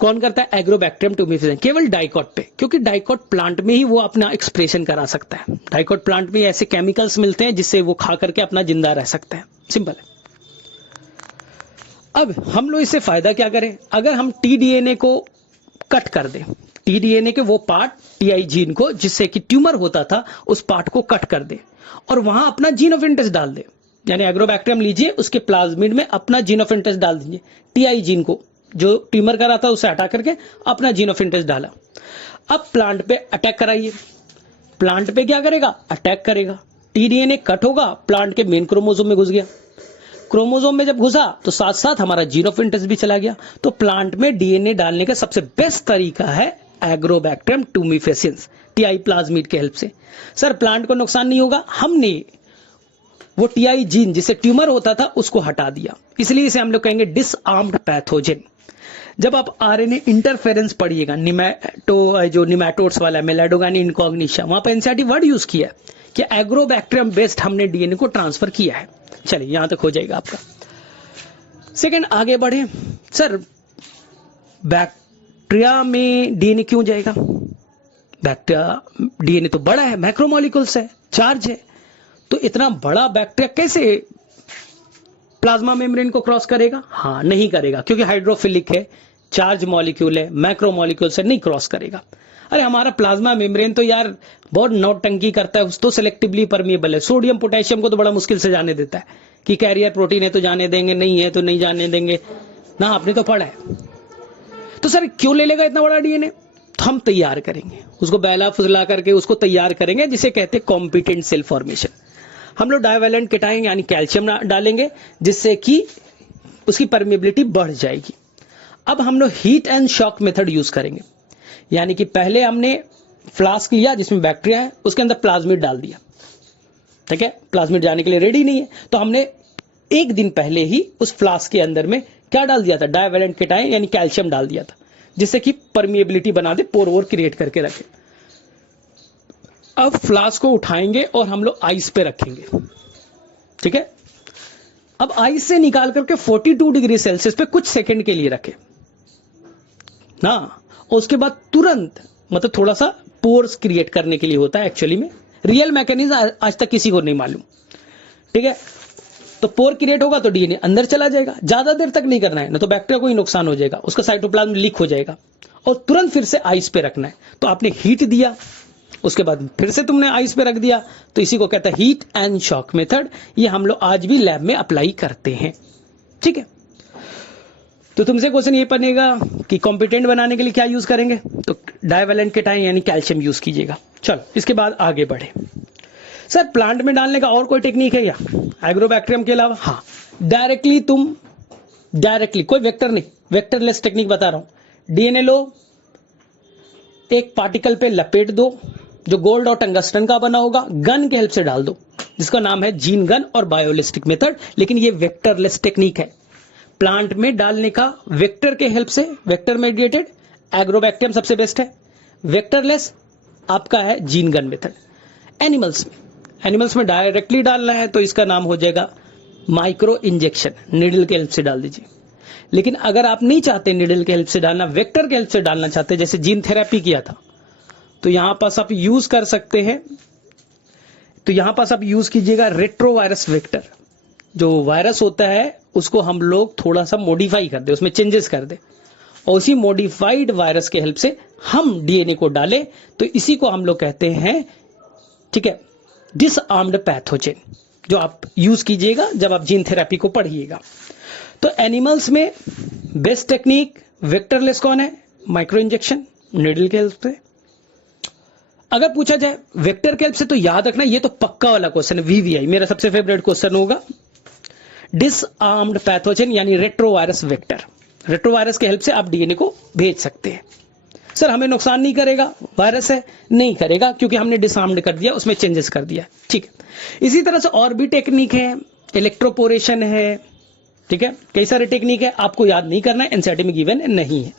कौन करता है, एग्रोबैक्टीरियम ट्यूमिफेसियंस, केवल डाइकॉट पे, क्योंकि डाइकॉट प्लांट में ही वो अपना एक्सप्रेशन करा सकता है। डाइकॉट प्लांट में ऐसे केमिकल्स मिलते हैं जिससे वो खा करके अपना जिंदा रह सकता है, सिंपल है। अब हम लोग इससे फायदा क्या करें, अगर हम TDNA को कट कर दें, TDNA के वो पार्ट TI जीन को जिससे कि ट्यूमर होता था, उस पार्ट को कट कर दें और वहां अपना जीन ऑफ इंटरेस्ट डाल दें, यानी एग्रोबैक्टीरियम लीजिए, उसके प्लाज्मिड में अपना जीन ऑफ इंटरेस्ट डाल दीजिए, TI जीन को जो ट्यूमर का रहा था उसे हटा करके अपना जीन ऑफ इंटरेस्ट डाला। अब प्लांट पे अटैक कराइए, प्लांट पे क्या करेगा, अटैक करेगा, TDNA कट होगा, प्लांट के मेन क्रोमोसोम में घुस गया, क्रोमोसोम में जब घुसा तो साथ साथ हमारा जीन ऑफ इंटरेस्ट भी चला गया। तो प्लांट में DNA डालने का सबसे बेस्ट तरीका है एग्रोबैक्टीरियम ट्यूमिफेसियंस, TI प्लाज्मिड के हेल्प से। सर प्लांट को नुकसान नहीं होगा, हमने वो TI जीन जिसे ट्यूमर होता था उसको हटा दिया, इसलिए इसे हम लोग कहेंगे डिसआर्म्ड पैथोजन। जब आप RNA इंटरफेरेंस पढ़िएगा, जो निमैटोड्स वाला है, मेलाडोगानी इनकॉग्निशा, वहां पर एनसीईआरटी वर्ड यूज किया है कि एग्रोबैक्टीरियम बेस्ड हमने DNA को ट्रांसफर किया है। चलिए यहां तक हो जाएगा आपका। सेकंड, आगे बढ़े। सर बैक्टीरिया में DNA क्यों जाएगा, बैक्टीरिया DNA तो बड़ा है, मैक्रोमोलिक्यूल्स है, चार्ज है, तो इतना बड़ा बैक्टीरिया कैसे प्लाज्मा मेम्ब्रेन को क्रॉस करेगा, हाँ नहीं करेगा, क्योंकि हाइड्रोफिलिक है, चार्ज मॉलिक्यूल है, मैक्रोमोलिक्यूल से नहीं क्रॉस करेगा। अरे हमारा प्लाज्मा मेम्ब्रेन तो यार बहुत नौटंकी करता है, तो सेलेक्टिवली परमिएबल है, सोडियम पोटेशियम को तो बड़ा मुश्किल से जाने देता है कि कैरियर प्रोटीन है तो जाने देंगे, नहीं है तो नहीं जाने देंगे ना, आपने तो पढ़ा है। तो सर क्यों ले लेगा इतना बड़ा DNA, तो हम तैयार करेंगे उसको, बैला फुसला करके उसको तैयार करेंगे, जिसे कहते हैं कॉम्पिटेंट सेल फॉर्मेशन। हम लोग डाइवेलेंट केटाइन यानी कैल्शियम डालेंगे जिससे कि उसकी परमिएबिलिटी बढ़ जाएगी। अब हम लोग heat and shock method use करेंगे, यानी कि पहले हमने फ्लास्क लिया जिसमें बैक्टीरिया है, उसके अंदर प्लाज्मिड डाल दिया, ठीक है, प्लाज्मिड जाने के लिए रेडी नहीं है, तो हमने एक दिन पहले ही उस फ्लास्क के अंदर में क्या डाल दिया था, डाइवेलेंट केटाइन यानी कैल्शियम डाल दिया था, जिससे कि परमिएबिलिटी बना दे, पोर वोर क्रिएट करके रखे। अब फ्लास्क को उठाएंगे और हम लोग आइस पे रखेंगे, ठीक है। अब आइस से निकाल करके 42 डिग्री सेल्सियस पे कुछ सेकंड के लिए रखें, ना, और उसके बाद तुरंत मतलब थोड़ा सा पोर्स क्रिएट करने के लिए होता है एक्चुअली में। रियल मैकेनिज्म आज तक किसी को नहीं मालूम, ठीक है। तो पोर क्रिएट होगा तो डीएनए अंदर चला जाएगा, ज्यादा देर तक नहीं करना है, ना तो बैक्टीरिया को ही नुकसान हो जाएगा, उसका साइटोप्लाज्म लीक हो जाएगा, और तुरंत फिर से आइस पे रखना है। तो आपने हीट दिया, उसके बाद फिर से तुमने आइस पे रख दिया, तो इसी को कहता है हीट एंड शॉक मेथड। ये हम लोग आज भी लैब में अप्लाई करते हैं, ठीक है। तो तुमसे क्वेश्चन ये बनेगा कि कॉम्पिटेंट बनाने के लिए क्या यूज करेंगे, तो डाइवेलेंट केटाइन यानी कैल्शियम यूज कीजिएगा। चलो इसके बाद आगे बढ़े। सर प्लांट में डालने का और कोई टेक्निक है क्या एग्रोबैक्टीरियम के अलावा? हाँ, डायरेक्टली कोई वेक्टर नहीं, वेक्टरलेस टेक्निक बता रहा हूं। डीएनए लो, एक पार्टिकल पे लपेट दो जो गोल्ड और टंगस्टन का बना होगा, गन के हेल्प से डाल दो, जिसका नाम है जीन गन और बायोलिस्टिक मेथड। लेकिन ये वेक्टरलेस टेक्निक है। प्लांट में डालने का वेक्टर के हेल्प से, वेक्टर मेडिएटेड एग्रोबैक्टीरियम सबसे बेस्ट है। वेक्टरलेस आपका है जीन गन मेथड। एनिमल्स में डायरेक्टली डालना है तो इसका नाम हो जाएगा माइक्रो इंजेक्शन, निडल के हेल्प से डाल दीजिए। लेकिन अगर आप नहीं चाहते निडल के हेल्प से डालना, वेक्टर के हेल्प से डालना चाहते, जैसे जीन थेरेपी किया था, तो यहां पास आप यूज कर सकते हैं। तो यहां पास आप यूज कीजिएगा रेट्रोवायरस वेक्टर। जो वायरस होता है उसको हम लोग थोड़ा सा मॉडिफाई कर दे, उसमें चेंजेस कर दे, और उसी मॉडिफाइड वायरस के हेल्प से हम डीएनए को डालें, तो इसी को हम लोग कहते हैं, ठीक है, डिसआर्म्ड पैथोजेन, जो आप यूज कीजिएगा जब आप जीन थेरेपी को पढ़िएगा। तो एनिमल्स में बेस्ट टेक्निक वेक्टरलेस कौन है? माइक्रो इंजेक्शन, निडल के हेल्प से। अगर पूछा जाए वेक्टर के हेल्प से, तो याद रखना ये तो पक्का वाला क्वेश्चन है, वीवीआई मेरा सबसे फेवरेट क्वेश्चन होगा। डिसआर्म्ड पैथोजेन यानी रेट्रोवायरस वेक्टर, रेट्रोवायरस के हेल्प से आप डीएनए को भेज सकते हैं। सर हमें नुकसान नहीं करेगा, वायरस है, नहीं करेगा, क्योंकि हमने डिसआर्म्ड कर दिया, उसमें चेंजेस कर दिया, ठीक है। इसी तरह से और भी टेक्निक है, इलेक्ट्रोपोरेशन है, ठीक है, कई सारे टेक्निक है, आपको याद नहीं करना है, एनसीईआरटी में गिवन नहीं है।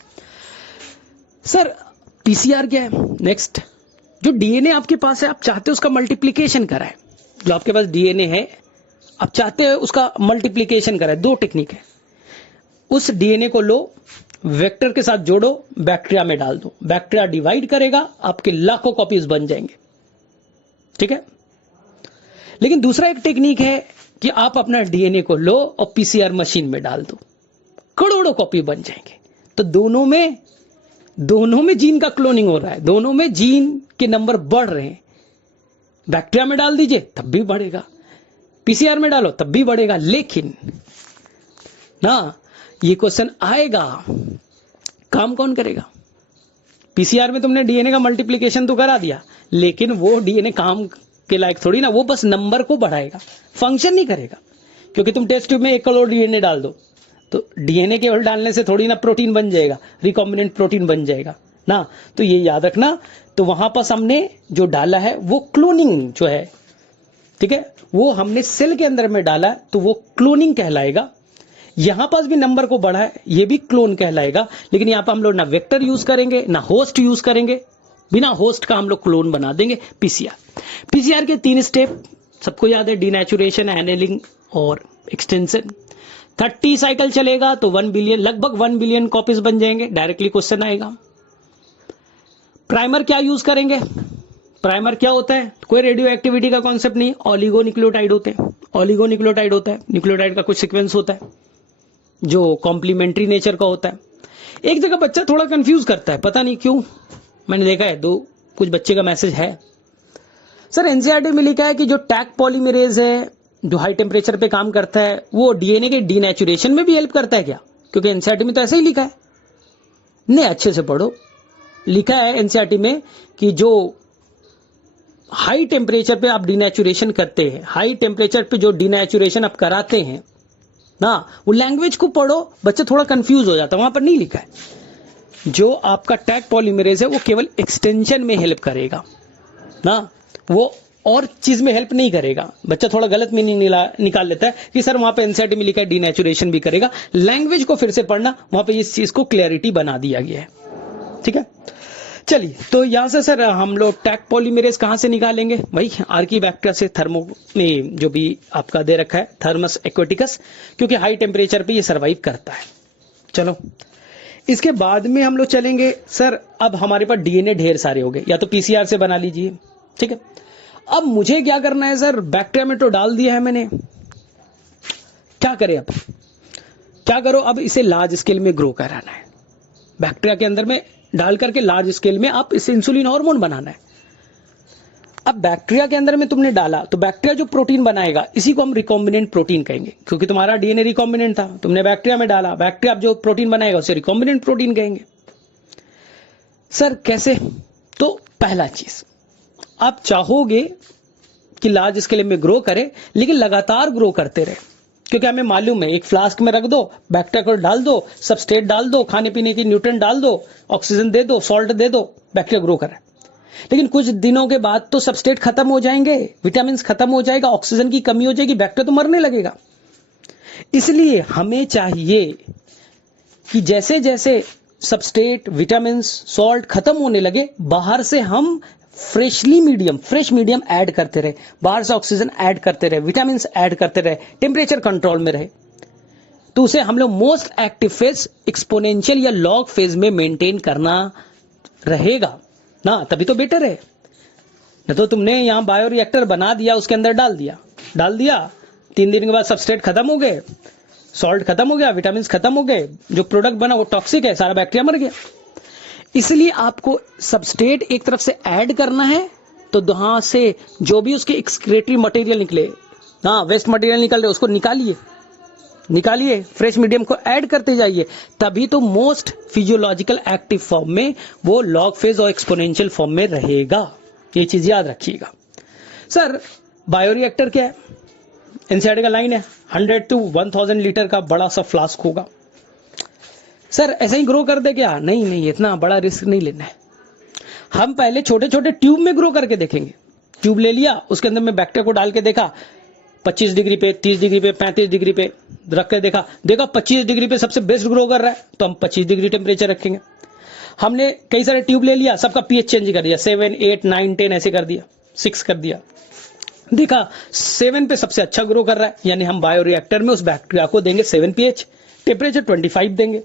सर पीसीआर क्या है? नेक्स्ट, जो डीएनए आपके पास है, आप चाहते हो उसका मल्टीप्लीकेशन कराए, जो आपके पास डीएनए है आप चाहते हो उसका मल्टीप्लीकेशन कराए, दो टेक्निक है। उस डीएनए को लो, वेक्टर के साथ जोड़ो, बैक्टीरिया में डाल दो, बैक्टीरिया डिवाइड करेगा, आपके लाखों कॉपीज बन जाएंगे, ठीक है। लेकिन दूसरा एक टेक्निक है कि आप अपना डीएनए को लो और पीसीआर मशीन में डाल दो, करोड़ों कॉपी बन जाएंगे। तो दोनों में जीन का क्लोनिंग हो रहा है, दोनों में जीन के नंबर बढ़ रहे हैं। बैक्टीरिया में डाल दीजिए तब भी बढ़ेगा, पीसीआर में डालो तब भी बढ़ेगा। लेकिन ना ये क्वेश्चन आएगा, काम कौन करेगा? पीसीआर में तुमने डीएनए का मल्टीप्लिकेशन तो करा दिया, लेकिन वो डीएनए काम के लायक थोड़ी ना, वो बस नंबर को बढ़ाएगा, फंक्शन नहीं करेगा। क्योंकि तुम टेस्ट ट्यूब में 1 करोड़ डीएनए डाल दो, तो डीएनए केवल डालने से थोड़ी ना प्रोटीन बन जाएगा, रिकॉम्बिनेंट प्रोटीन बन जाएगा ना। तो ये याद रखना। तो वहां पर हमने जो डाला है वो क्लोनिंग जो है, ठीक है, वो हमने सेल के अंदर में डाला है, तो वो क्लोनिंग कहलाएगा। यहां पास भी नंबर को बढ़ा है, ये भी क्लोन कहलाएगा। लेकिन यहां पर हम लोग ना वेक्टर यूज करेंगे ना होस्ट यूज करेंगे, बिना होस्ट का हम लोग क्लोन बना देंगे। पीसीआर के 3 स्टेप सबको याद है, डीनेचुरेशन, एनेलिंग और एक्सटेंशन। 30 साइकिल चलेगा तो 1 बिलियन, लगभग 1 बिलियन कॉपीज बन जाएंगे। डायरेक्टली क्वेश्चन आएगा। प्राइमर क्या यूज करेंगे? प्राइमर क्या होता है? कोई रेडियो एक्टिविटी का कॉन्सेप्ट नहीं, ऑलिगोन्यूक्लियोटाइड होते हैं। ऑलिगोन्यूक्लियोटाइड होता है, न्यूक्लियोटाइड का कुछ सीक्वेंस होता है जो कॉम्प्लीमेंट्री नेचर का होता है। एक जगह बच्चा थोड़ा कंफ्यूज करता है, पता नहीं क्यों, मैंने देखा है कुछ बच्चे का मैसेज है, सर एनसीईआरटी में लिखा है कि जो टैग पॉलीमरेज है जो हाई टेम्परेचर पे काम करता है, वो डीएनए के डीनेचुरेशन में भी हेल्प करता है क्या? क्योंकि एनसीईआरटी में तो ऐसे ही लिखा है। नहीं, अच्छे से पढ़ो, लिखा है एनसीईआरटी में कि जो हाई टेम्परेचर पे आप डीनेचुरेशन करते हैं, हाई टेम्परेचर पे जो डीनेचुरेशन आप कराते हैं ना, वो लैंग्वेज को पढ़ो, बच्चा थोड़ा कंफ्यूज हो जाता है, वहां पर नहीं लिखा है। जो आपका टैग पॉलीमरेज है वो केवल एक्सटेंशन में हेल्प करेगा ना, वो और चीज में हेल्प नहीं करेगा। बच्चा थोड़ा गलत मीनिंग निकाल लेता है कि सर वहां पे एनसीईआरटी में लिखा है डीनेचुरेशन भी करेगा। लैंग्वेज को फिर से पढ़ना, वहां पे इस चीज को क्लैरिटी बना दिया गया है, ठीक है। चलिए, तो यहां से सर हम लोग टैग पॉलीमरेज कहां से निकालेंगे? वही आर्कीबैक्टर से, थर्मो में जो भी आपका दे रखा है थर्मस एक्वेटिकस, क्योंकि हाई टेम्परेचर पे ये सर्वाइव करता है। चलो इसके बाद में हम लोग चलेंगे सर, अब हमारे पास डीएनए ढेर सारे हो गए, या तो पीसीआर से बना लीजिए, ठीक है। अब मुझे क्या करना है सर, बैक्टीरिया में तो डाल दिया है मैंने, क्या करें अब, क्या करो, अब इसे लार्ज स्केल में ग्रो कराना है, बैक्टीरिया के अंदर में डाल करके लार्ज स्केल में आप इसे इंसुलिन हार्मोन बनाना है। अब बैक्टीरिया के अंदर में तुमने डाला तो बैक्टीरिया जो प्रोटीन बनाएगा इसी को हम रिकॉम्बिनेंट प्रोटीन कहेंगे, क्योंकि तुम्हारा डीएनए रिकॉम्बिनेंट था, तुमने बैक्टीरिया में डाला, बैक्टीरिया जो प्रोटीन बनाएगा उसे रिकॉम्बिनेंट प्रोटीन कहेंगे। सर कैसे, तो पहला चीज आप चाहोगे कि लार्ज स्केल में ग्रो करे, लेकिन लगातार ग्रो करते रहे, क्योंकि हमें मालूम है एक फ्लास्क में रख दो, बैक्टीरिया को डाल दो, सबस्ट्रेट डाल दो, खाने पीने की न्यूट्रिएंट डाल दो, ऑक्सीजन दे दो, सॉल्ट दे दो, बैक्टीरिया ग्रो करे। लेकिन कुछ दिनों के बाद तो सबस्ट्रेट खत्म हो जाएंगे, विटामिन खत्म हो जाएगा, ऑक्सीजन की कमी हो जाएगी, बैक्टीरिया तो मरने लगेगा। इसलिए हमें चाहिए कि जैसे जैसे सबस्ट्रेट, विटामिन, सॉल्ट खत्म होने लगे, बाहर से हम फ्रेश मीडियम ऐड करते रहे, बाहर से ऑक्सीजन ऐड करते रहे, विटामिन ऐड करते रहे, टेम्परेचर कंट्रोल में रहे, तो उसे हम लोग मोस्ट एक्टिव फेज एक्सपोनेंशियल या लॉग फेज में मेंटेन करना रहेगा ना, तभी तो बेटर है। न तो तुमने यहां बायोरिएक्टर बना दिया, उसके अंदर डाल दिया 3 दिन के बाद सबस्ट्रेट खत्म हो गए, सॉल्ट खत्म हो गया, विटामिन खत्म हो गए, जो प्रोडक्ट बना वो टॉक्सिक है, सारा बैक्टीरिया मर गया। इसलिए आपको सबस्ट्रेट एक तरफ से ऐड करना है, तो वहां से जो भी उसके एक्सक्रीटरी मटेरियल निकले, हाँ वेस्ट मटेरियल निकल रहे उसको निकालिए, फ्रेश मीडियम को ऐड करते जाइए, तभी तो मोस्ट फिजियोलॉजिकल एक्टिव फॉर्म में वो लॉग फेज और एक्सपोनेंशियल फॉर्म में रहेगा। ये चीज याद रखिएगा। सर बायोरिएक्टर क्या है, एनसीईआरटी का लाइन है 100 to 1000 लीटर का बड़ा सा फ्लास्क होगा। सर ऐसे ही ग्रो कर दे क्या, नहीं, इतना बड़ा रिस्क नहीं लेना है। हम पहले छोटे छोटे ट्यूब में ग्रो करके देखेंगे। ट्यूब ले लिया, उसके अंदर में बैक्टीरिया को डाल के देखा, 25 डिग्री पे, 30 डिग्री पे, 35 डिग्री पे रख के देखा 25 डिग्री पे सबसे बेस्ट ग्रो कर रहा है, तो हम 25 डिग्री टेम्परेचर रखेंगे। हमने कई सारे ट्यूब ले लिया, सबका पीएच चेंज कर दिया, 7, 8, 9, 10 ऐसे कर दिया, 6 कर दिया, देखा 7 पे सबसे अच्छा ग्रो कर रहा है, यानी हम बायोरिएक्टर में उस बैक्टीरिया को देंगे 7 पीएच, टेम्परेचर 25 देंगे।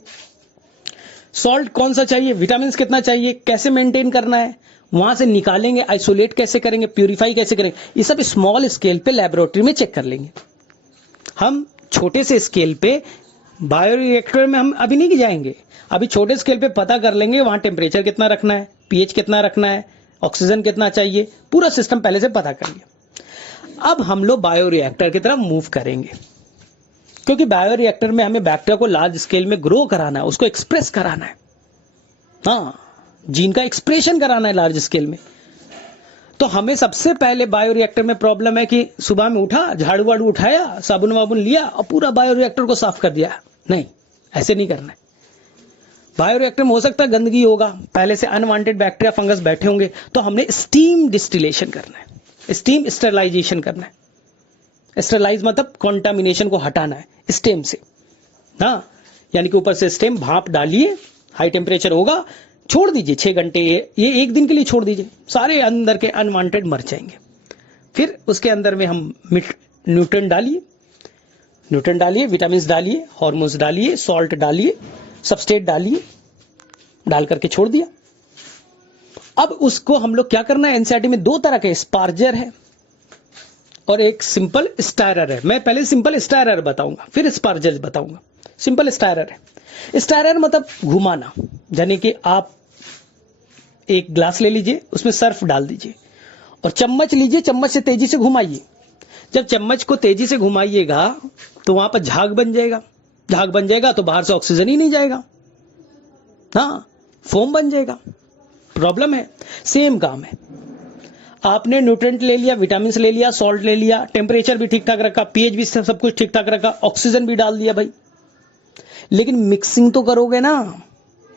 सॉल्ट कौन सा चाहिए, विटामिन कितना चाहिए, कैसे मेंटेन करना है, वहां से निकालेंगे, आइसोलेट कैसे करेंगे, प्यूरिफाई कैसे करेंगे, ये सब स्मॉल स्केल पे लेबोरेटरी में चेक कर लेंगे। हम छोटे से स्केल पे बायोरिएक्टर में हम अभी नहीं जाएंगे, अभी छोटे स्केल पे पता कर लेंगे वहां टेम्परेचर कितना रखना है, पीएच कितना रखना है, ऑक्सीजन कितना चाहिए, पूरा सिस्टम पहले से पता कर लिया। अब हम लोग बायोरिएक्टर की तरफ मूव करेंगे, क्योंकि बायोरिएक्टर में हमें बैक्टीरिया को लार्ज स्केल में ग्रो कराना है, उसको एक्सप्रेस कराना है, हाँ जीन का एक्सप्रेशन कराना है लार्ज स्केल में। तो हमें सबसे पहले बायोरिएक्टर में प्रॉब्लम है कि सुबह में उठा, झाड़ू वाड़ू उठाया, साबुन वाबुन लिया और पूरा बायोरिएक्टर को साफ कर दिया, नहीं ऐसे नहीं करना है। बायोरिएक्टर में हो सकता है गंदगी होगा, पहले से अनवांटेड बैक्टीरिया फंगस बैठे होंगे, तो हमने स्टीम डिस्टिलेशन करना है, स्टीम स्टरलाइजेशन करना है। स्टरलाइज मतलब कॉन्टामिनेशन को हटाना है स्टेम से, हाँ यानी कि ऊपर से स्टेम भाप डालिए, हाई टेम्परेचर होगा, छोड़ दीजिए 6 घंटे, ये 1 दिन के लिए छोड़ दीजिए, सारे अंदर के अनवांटेड मर जाएंगे। फिर उसके अंदर में हम न्यूट्रिएंट डालिए, विटामिन डालिए, हार्मोन्स डालिए, सॉल्ट डालिए, सबस्ट्रेट डालिए, डाल करके छोड़ दिया। अब उसको हम लोग क्या करना है, एनसीईआरटी में 2 तरह के स्पार्जर है और एक सिंपल स्टायरर है। मैं पहले सिंपल स्टायरर बताऊंगा, फिर स्पार्जर बताऊंगा। सिंपल स्टायरर है, स्टायरर मतलब घुमाना, यानी कि आप एक ग्लास ले लीजिए, उसमें सर्फ डाल दीजिए और चम्मच लीजिए, चम्मच से तेजी से घुमाइए। जब चम्मच को तेजी से घुमाइएगा तो वहां पर झाग बन जाएगा, तो बाहर से ऑक्सीजन ही नहीं जाएगा, हाँ फोम बन जाएगा, प्रॉब्लम है। सेम काम है, आपने न्यूट्रिएंट ले लिया, विटामिन ले लिया, सॉल्ट ले लिया, टेम्परेचर भी ठीक ठाक रखा, पीएच भी सब कुछ ठीक ठाक रखा, ऑक्सीजन भी डाल दिया भाई, लेकिन मिक्सिंग तो करोगे ना,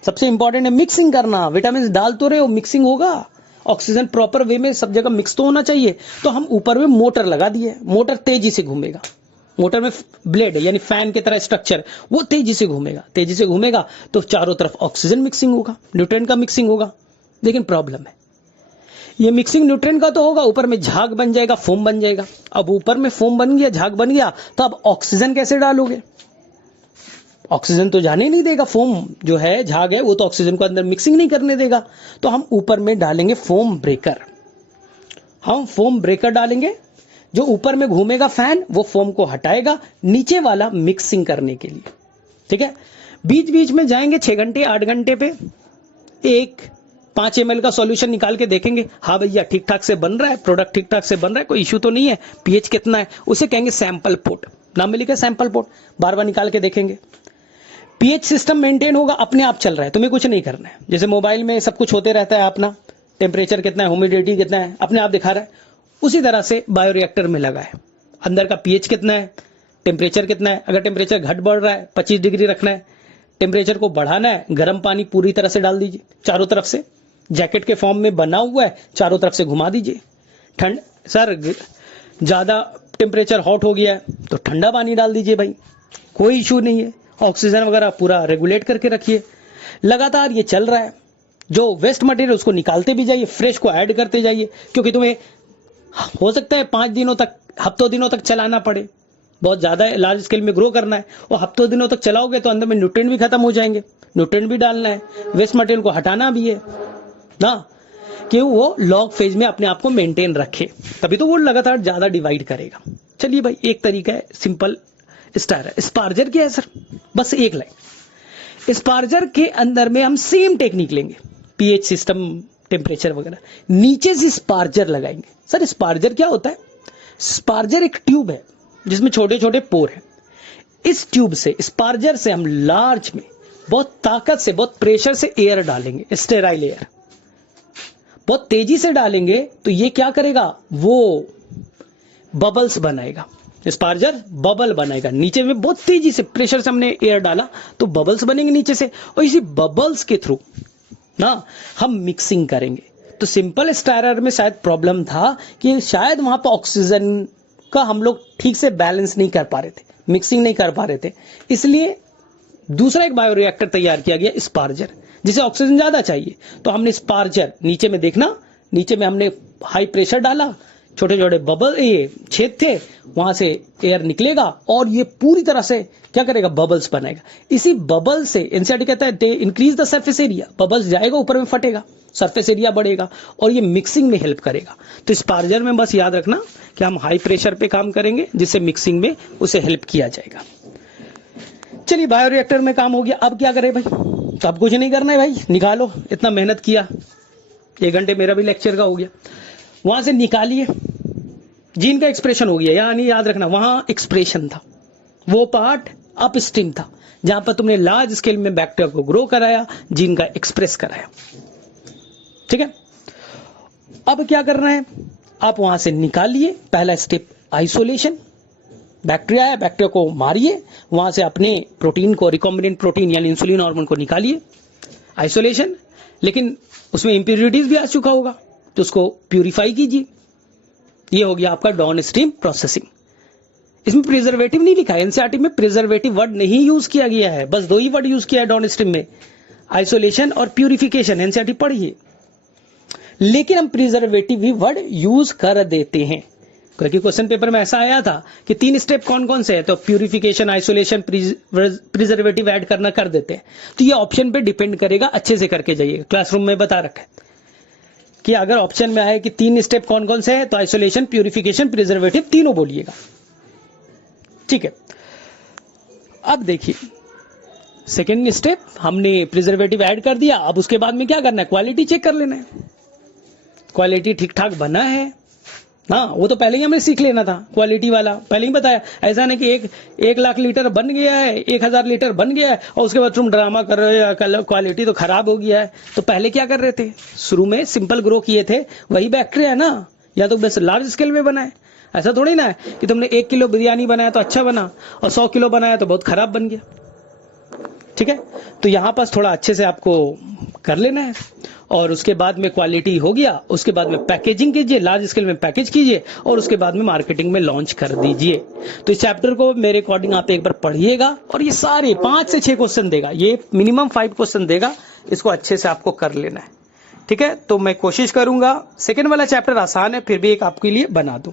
सबसे इंपॉर्टेंट है मिक्सिंग करना। विटामिन डाल तो रहे हो, मिक्सिंग होगा, ऑक्सीजन प्रॉपर वे में सब जगह मिक्स तो होना चाहिए। तो हम ऊपर में मोटर लगा दिए, मोटर तेजी से घूमेगा, मोटर में ब्लेड यानी फैन की तरह स्ट्रक्चर, वो तेजी से घूमेगा तो चारों तरफ ऑक्सीजन मिक्सिंग होगा, न्यूट्रिएंट का मिक्सिंग होगा। लेकिन प्रॉब्लम है, ये मिक्सिंग न्यूट्रिएंट का तो होगा, ऊपर में झाग बन जाएगा, फोम बन जाएगा। अब ऊपर में फोम बन गया, झाग बन गया, तो अब ऑक्सीजन कैसे डालोगे, ऑक्सीजन तो जाने नहीं देगा, फोम जो है झाग है वो तो ऑक्सीजन को अंदर मिक्सिंग नहीं करने देगा। तो हम ऊपर में डालेंगे फोम ब्रेकर, हम फोम ब्रेकर डालेंगे, जो ऊपर में घूमेगा फैन वो फोम को हटाएगा, नीचे वाला मिक्सिंग करने के लिए। ठीक है, बीच बीच में जाएंगे 6 घंटे 8 घंटे पे, एक 5 ml का सॉल्यूशन निकाल के देखेंगे, हाँ भैया ठीक ठाक से बन रहा है, प्रोडक्ट ठीक ठाक से बन रहा है, कोई इश्यू तो नहीं है, पीएच कितना है, उसे कहेंगे सैंपल पोर्ट, नाम में लिखा है सैंपल पोर्ट, बार बार निकाल के देखेंगे। पीएच सिस्टम मेंटेन होगा, अपने आप चल रहा है, तुम्हें कुछ नहीं करना है। जैसे मोबाइल में सब कुछ होते रहता है अपना, टेम्परेचर कितना है, ह्यूमिडिटी कितना है, अपने आप दिखा रहा है, उसी तरह से बायोरिएक्टर में लगा है, अंदर का पीएच कितना है, टेम्परेचर कितना है, अगर टेम्परेचर घट बढ़ रहा है 25 डिग्री रखना है, टेम्परेचर को बढ़ाना है, गर्म पानी पूरी तरह से डाल दीजिए, चारों तरफ से जैकेट के फॉर्म में बना हुआ है, चारों तरफ से घुमा दीजिए। ठंड सर ज्यादा टेम्परेचर हॉट हो गया है तो ठंडा पानी डाल दीजिए भाई, कोई इशू नहीं है। ऑक्सीजन वगैरह पूरा रेगुलेट करके रखिए, लगातार ये चल रहा है। जो वेस्ट मटेरियल उसको निकालते भी जाइए, फ्रेश को ऐड करते जाइए, क्योंकि तुम्हें हो सकता है 5 दिनों तक, हफ्तों दिनों तक चलाना पड़े, बहुत ज्यादा लार्ज स्केल में ग्रो करना है, और हफ्तों दिनों तक चलाओगे तो अंदर में न्यूट्रिएंट भी खत्म हो जाएंगे, न्यूट्रिएंट भी डालना है, वेस्ट मटेरियल को हटाना भी है ना, कि वो लॉग फेज में अपने आप को मेंटेन रखे, तभी तो वो लगातार ज्यादा डिवाइड करेगा। चलिए भाई, एक तरीका है सिंपल स्टार। स्पार्जर क्या है सर, बस एक लाइन, स्पार्जर के अंदर में हम सेम टेक्निक लेंगे, पीएच सिस्टम, टेम्परेचर वगैरह, नीचे से स्पार्जर लगाएंगे। सर स्पार्जर क्या होता है? स्पार्जर एक ट्यूब है जिसमें छोटे छोटे पोर हैं, इस ट्यूब से, स्पार्जर से हम लार्ज में बहुत ताकत से, बहुत प्रेशर से एयर डालेंगे, स्टेराइल एयर बहुत तेजी से डालेंगे, तो ये क्या करेगा, वो बबल्स बनाएगा, स्पार्जर बबल बनाएगा, नीचे में बहुत तेजी से प्रेशर से हमने एयर डाला तो बबल्स बनेंगे नीचे से, और इसी बबल्स के थ्रू ना हम मिक्सिंग करेंगे। तो सिंपल स्टारर में शायद प्रॉब्लम था कि शायद वहां पर ऑक्सीजन का हम लोग ठीक से बैलेंस नहीं कर पा रहे थे, मिक्सिंग नहीं कर पा रहे थे, इसलिए दूसरा एक बायोरिएक्टर तैयार किया गया, स्पार्जर, जिसे ऑक्सीजन ज्यादा चाहिए। तो हमने स्पार्जर, नीचे में देखना, नीचे में हमने हाई प्रेशर डाला, छोटे छोटे बबल, ये छेद थे, वहां से एयर निकलेगा और ये पूरी तरह से क्या करेगा, बबल्स बनाएगा। इसी बबल से एनसीईआरटी कहता है increase the surface area, bubbles जाएगा ऊपर में फटेगा, सरफेस एरिया बढ़ेगा और ये मिक्सिंग में हेल्प करेगा। तो स्पार्जर में बस याद रखना कि हम हाई प्रेशर पे काम करेंगे, जिससे मिक्सिंग में उसे हेल्प किया जाएगा। चलिए बायोरिएक्टर में काम हो गया, अब क्या करें भाई, तो अब कुछ नहीं करना है भाई, निकालो, इतना मेहनत किया, 1 घंटे मेरा भी लेक्चर का हो गया, वहां से निकालिए, जीन का एक्सप्रेशन हो गया, यानी याद रखना वहां एक्सप्रेशन था, वो पार्ट अप स्ट्रीम था जहां पर तुमने लार्ज स्केल में बैक्टीरिया को ग्रो कराया, जीन का एक्सप्रेस कराया। ठीक है, अब क्या करना है, आप वहां से निकालिए, पहला स्टेप आइसोलेशन, बैक्टीरिया है, बैक्टीरिया को मारिए, वहां से अपने प्रोटीन को, रिकॉम्बिनेंट प्रोटीन यानी इंसुलिन हार्मोन को निकालिए, आइसोलेशन, लेकिन उसमें इंप्योरिटीज भी आ चुका होगा तो उसको प्यूरिफाई कीजिए, ये हो गया आपका डाउन स्ट्रीम प्रोसेसिंग। इसमें प्रिजर्वेटिव नहीं लिखा है, एनसीईआरटी में प्रिजर्वेटिव वर्ड नहीं यूज किया गया है, बस 2 ही वर्ड यूज किया है डाउन स्ट्रीम में, आइसोलेशन और प्यूरिफिकेशन, एनसीईआरटी पढ़िए, लेकिन हम प्रिजर्वेटिव भी वर्ड यूज कर देते हैं, क्योंकि क्वेश्चन पेपर में ऐसा आया था कि 3 स्टेप कौन कौन से हैं, तो प्यूरिफिकेशन, आइसोलेशन, प्रिजर्वेटिव ऐड करना कर देते हैं। तो ये ऑप्शन पे डिपेंड करेगा, अच्छे से करके जाइएगा, क्लासरूम में बता रखा है कि अगर ऑप्शन में आए कि 3 स्टेप कौन कौन से हैं, तो आइसोलेशन, प्यूरिफिकेशन, प्रिजर्वेटिव तीनों बोलिएगा। ठीक है, अब देखिए सेकेंड स्टेप, हमने प्रिजर्वेटिव ऐड कर दिया, अब उसके बाद में क्या करना है, क्वालिटी चेक कर लेना है, क्वालिटी ठीक ठाक बना है, हाँ वो तो पहले ही हमें सीख लेना था, क्वालिटी वाला पहले ही बताया, ऐसा नहीं कि 1 लाख लीटर बन गया है, 1000 लीटर बन गया है और उसके बाद तुम ड्रामा कर रहे हो, क्वालिटी तो खराब हो गया है। तो पहले क्या कर रहे थे, शुरू में सिंपल ग्रो किए थे, वही बैक्टीरिया है ना, या तो बस लार्ज स्केल में बनाए, ऐसा थोड़ी ना है कि तुमने 1 किलो बिरयानी बनाया तो अच्छा बना और 100 किलो बनाया तो बहुत खराब बन गया। ठीक है, तो यहां पास थोड़ा अच्छे से आपको कर लेना है, और उसके बाद में क्वालिटी हो गया, उसके बाद में पैकेजिंग कीजिए, लार्ज स्केल में पैकेज कीजिए और उसके बाद में मार्केटिंग में लॉन्च कर दीजिए। तो इस चैप्टर को मेरे अकॉर्डिंग आप एक बार पढ़िएगा, और ये सारे 5 से 6 क्वेश्चन देगा, ये मिनिमम 5 क्वेश्चन देगा, इसको अच्छे से आपको कर लेना है। ठीक है, तो मैं कोशिश करूंगा, सेकेंड वाला चैप्टर आसान है, फिर भी एक आपके लिए बना दूं।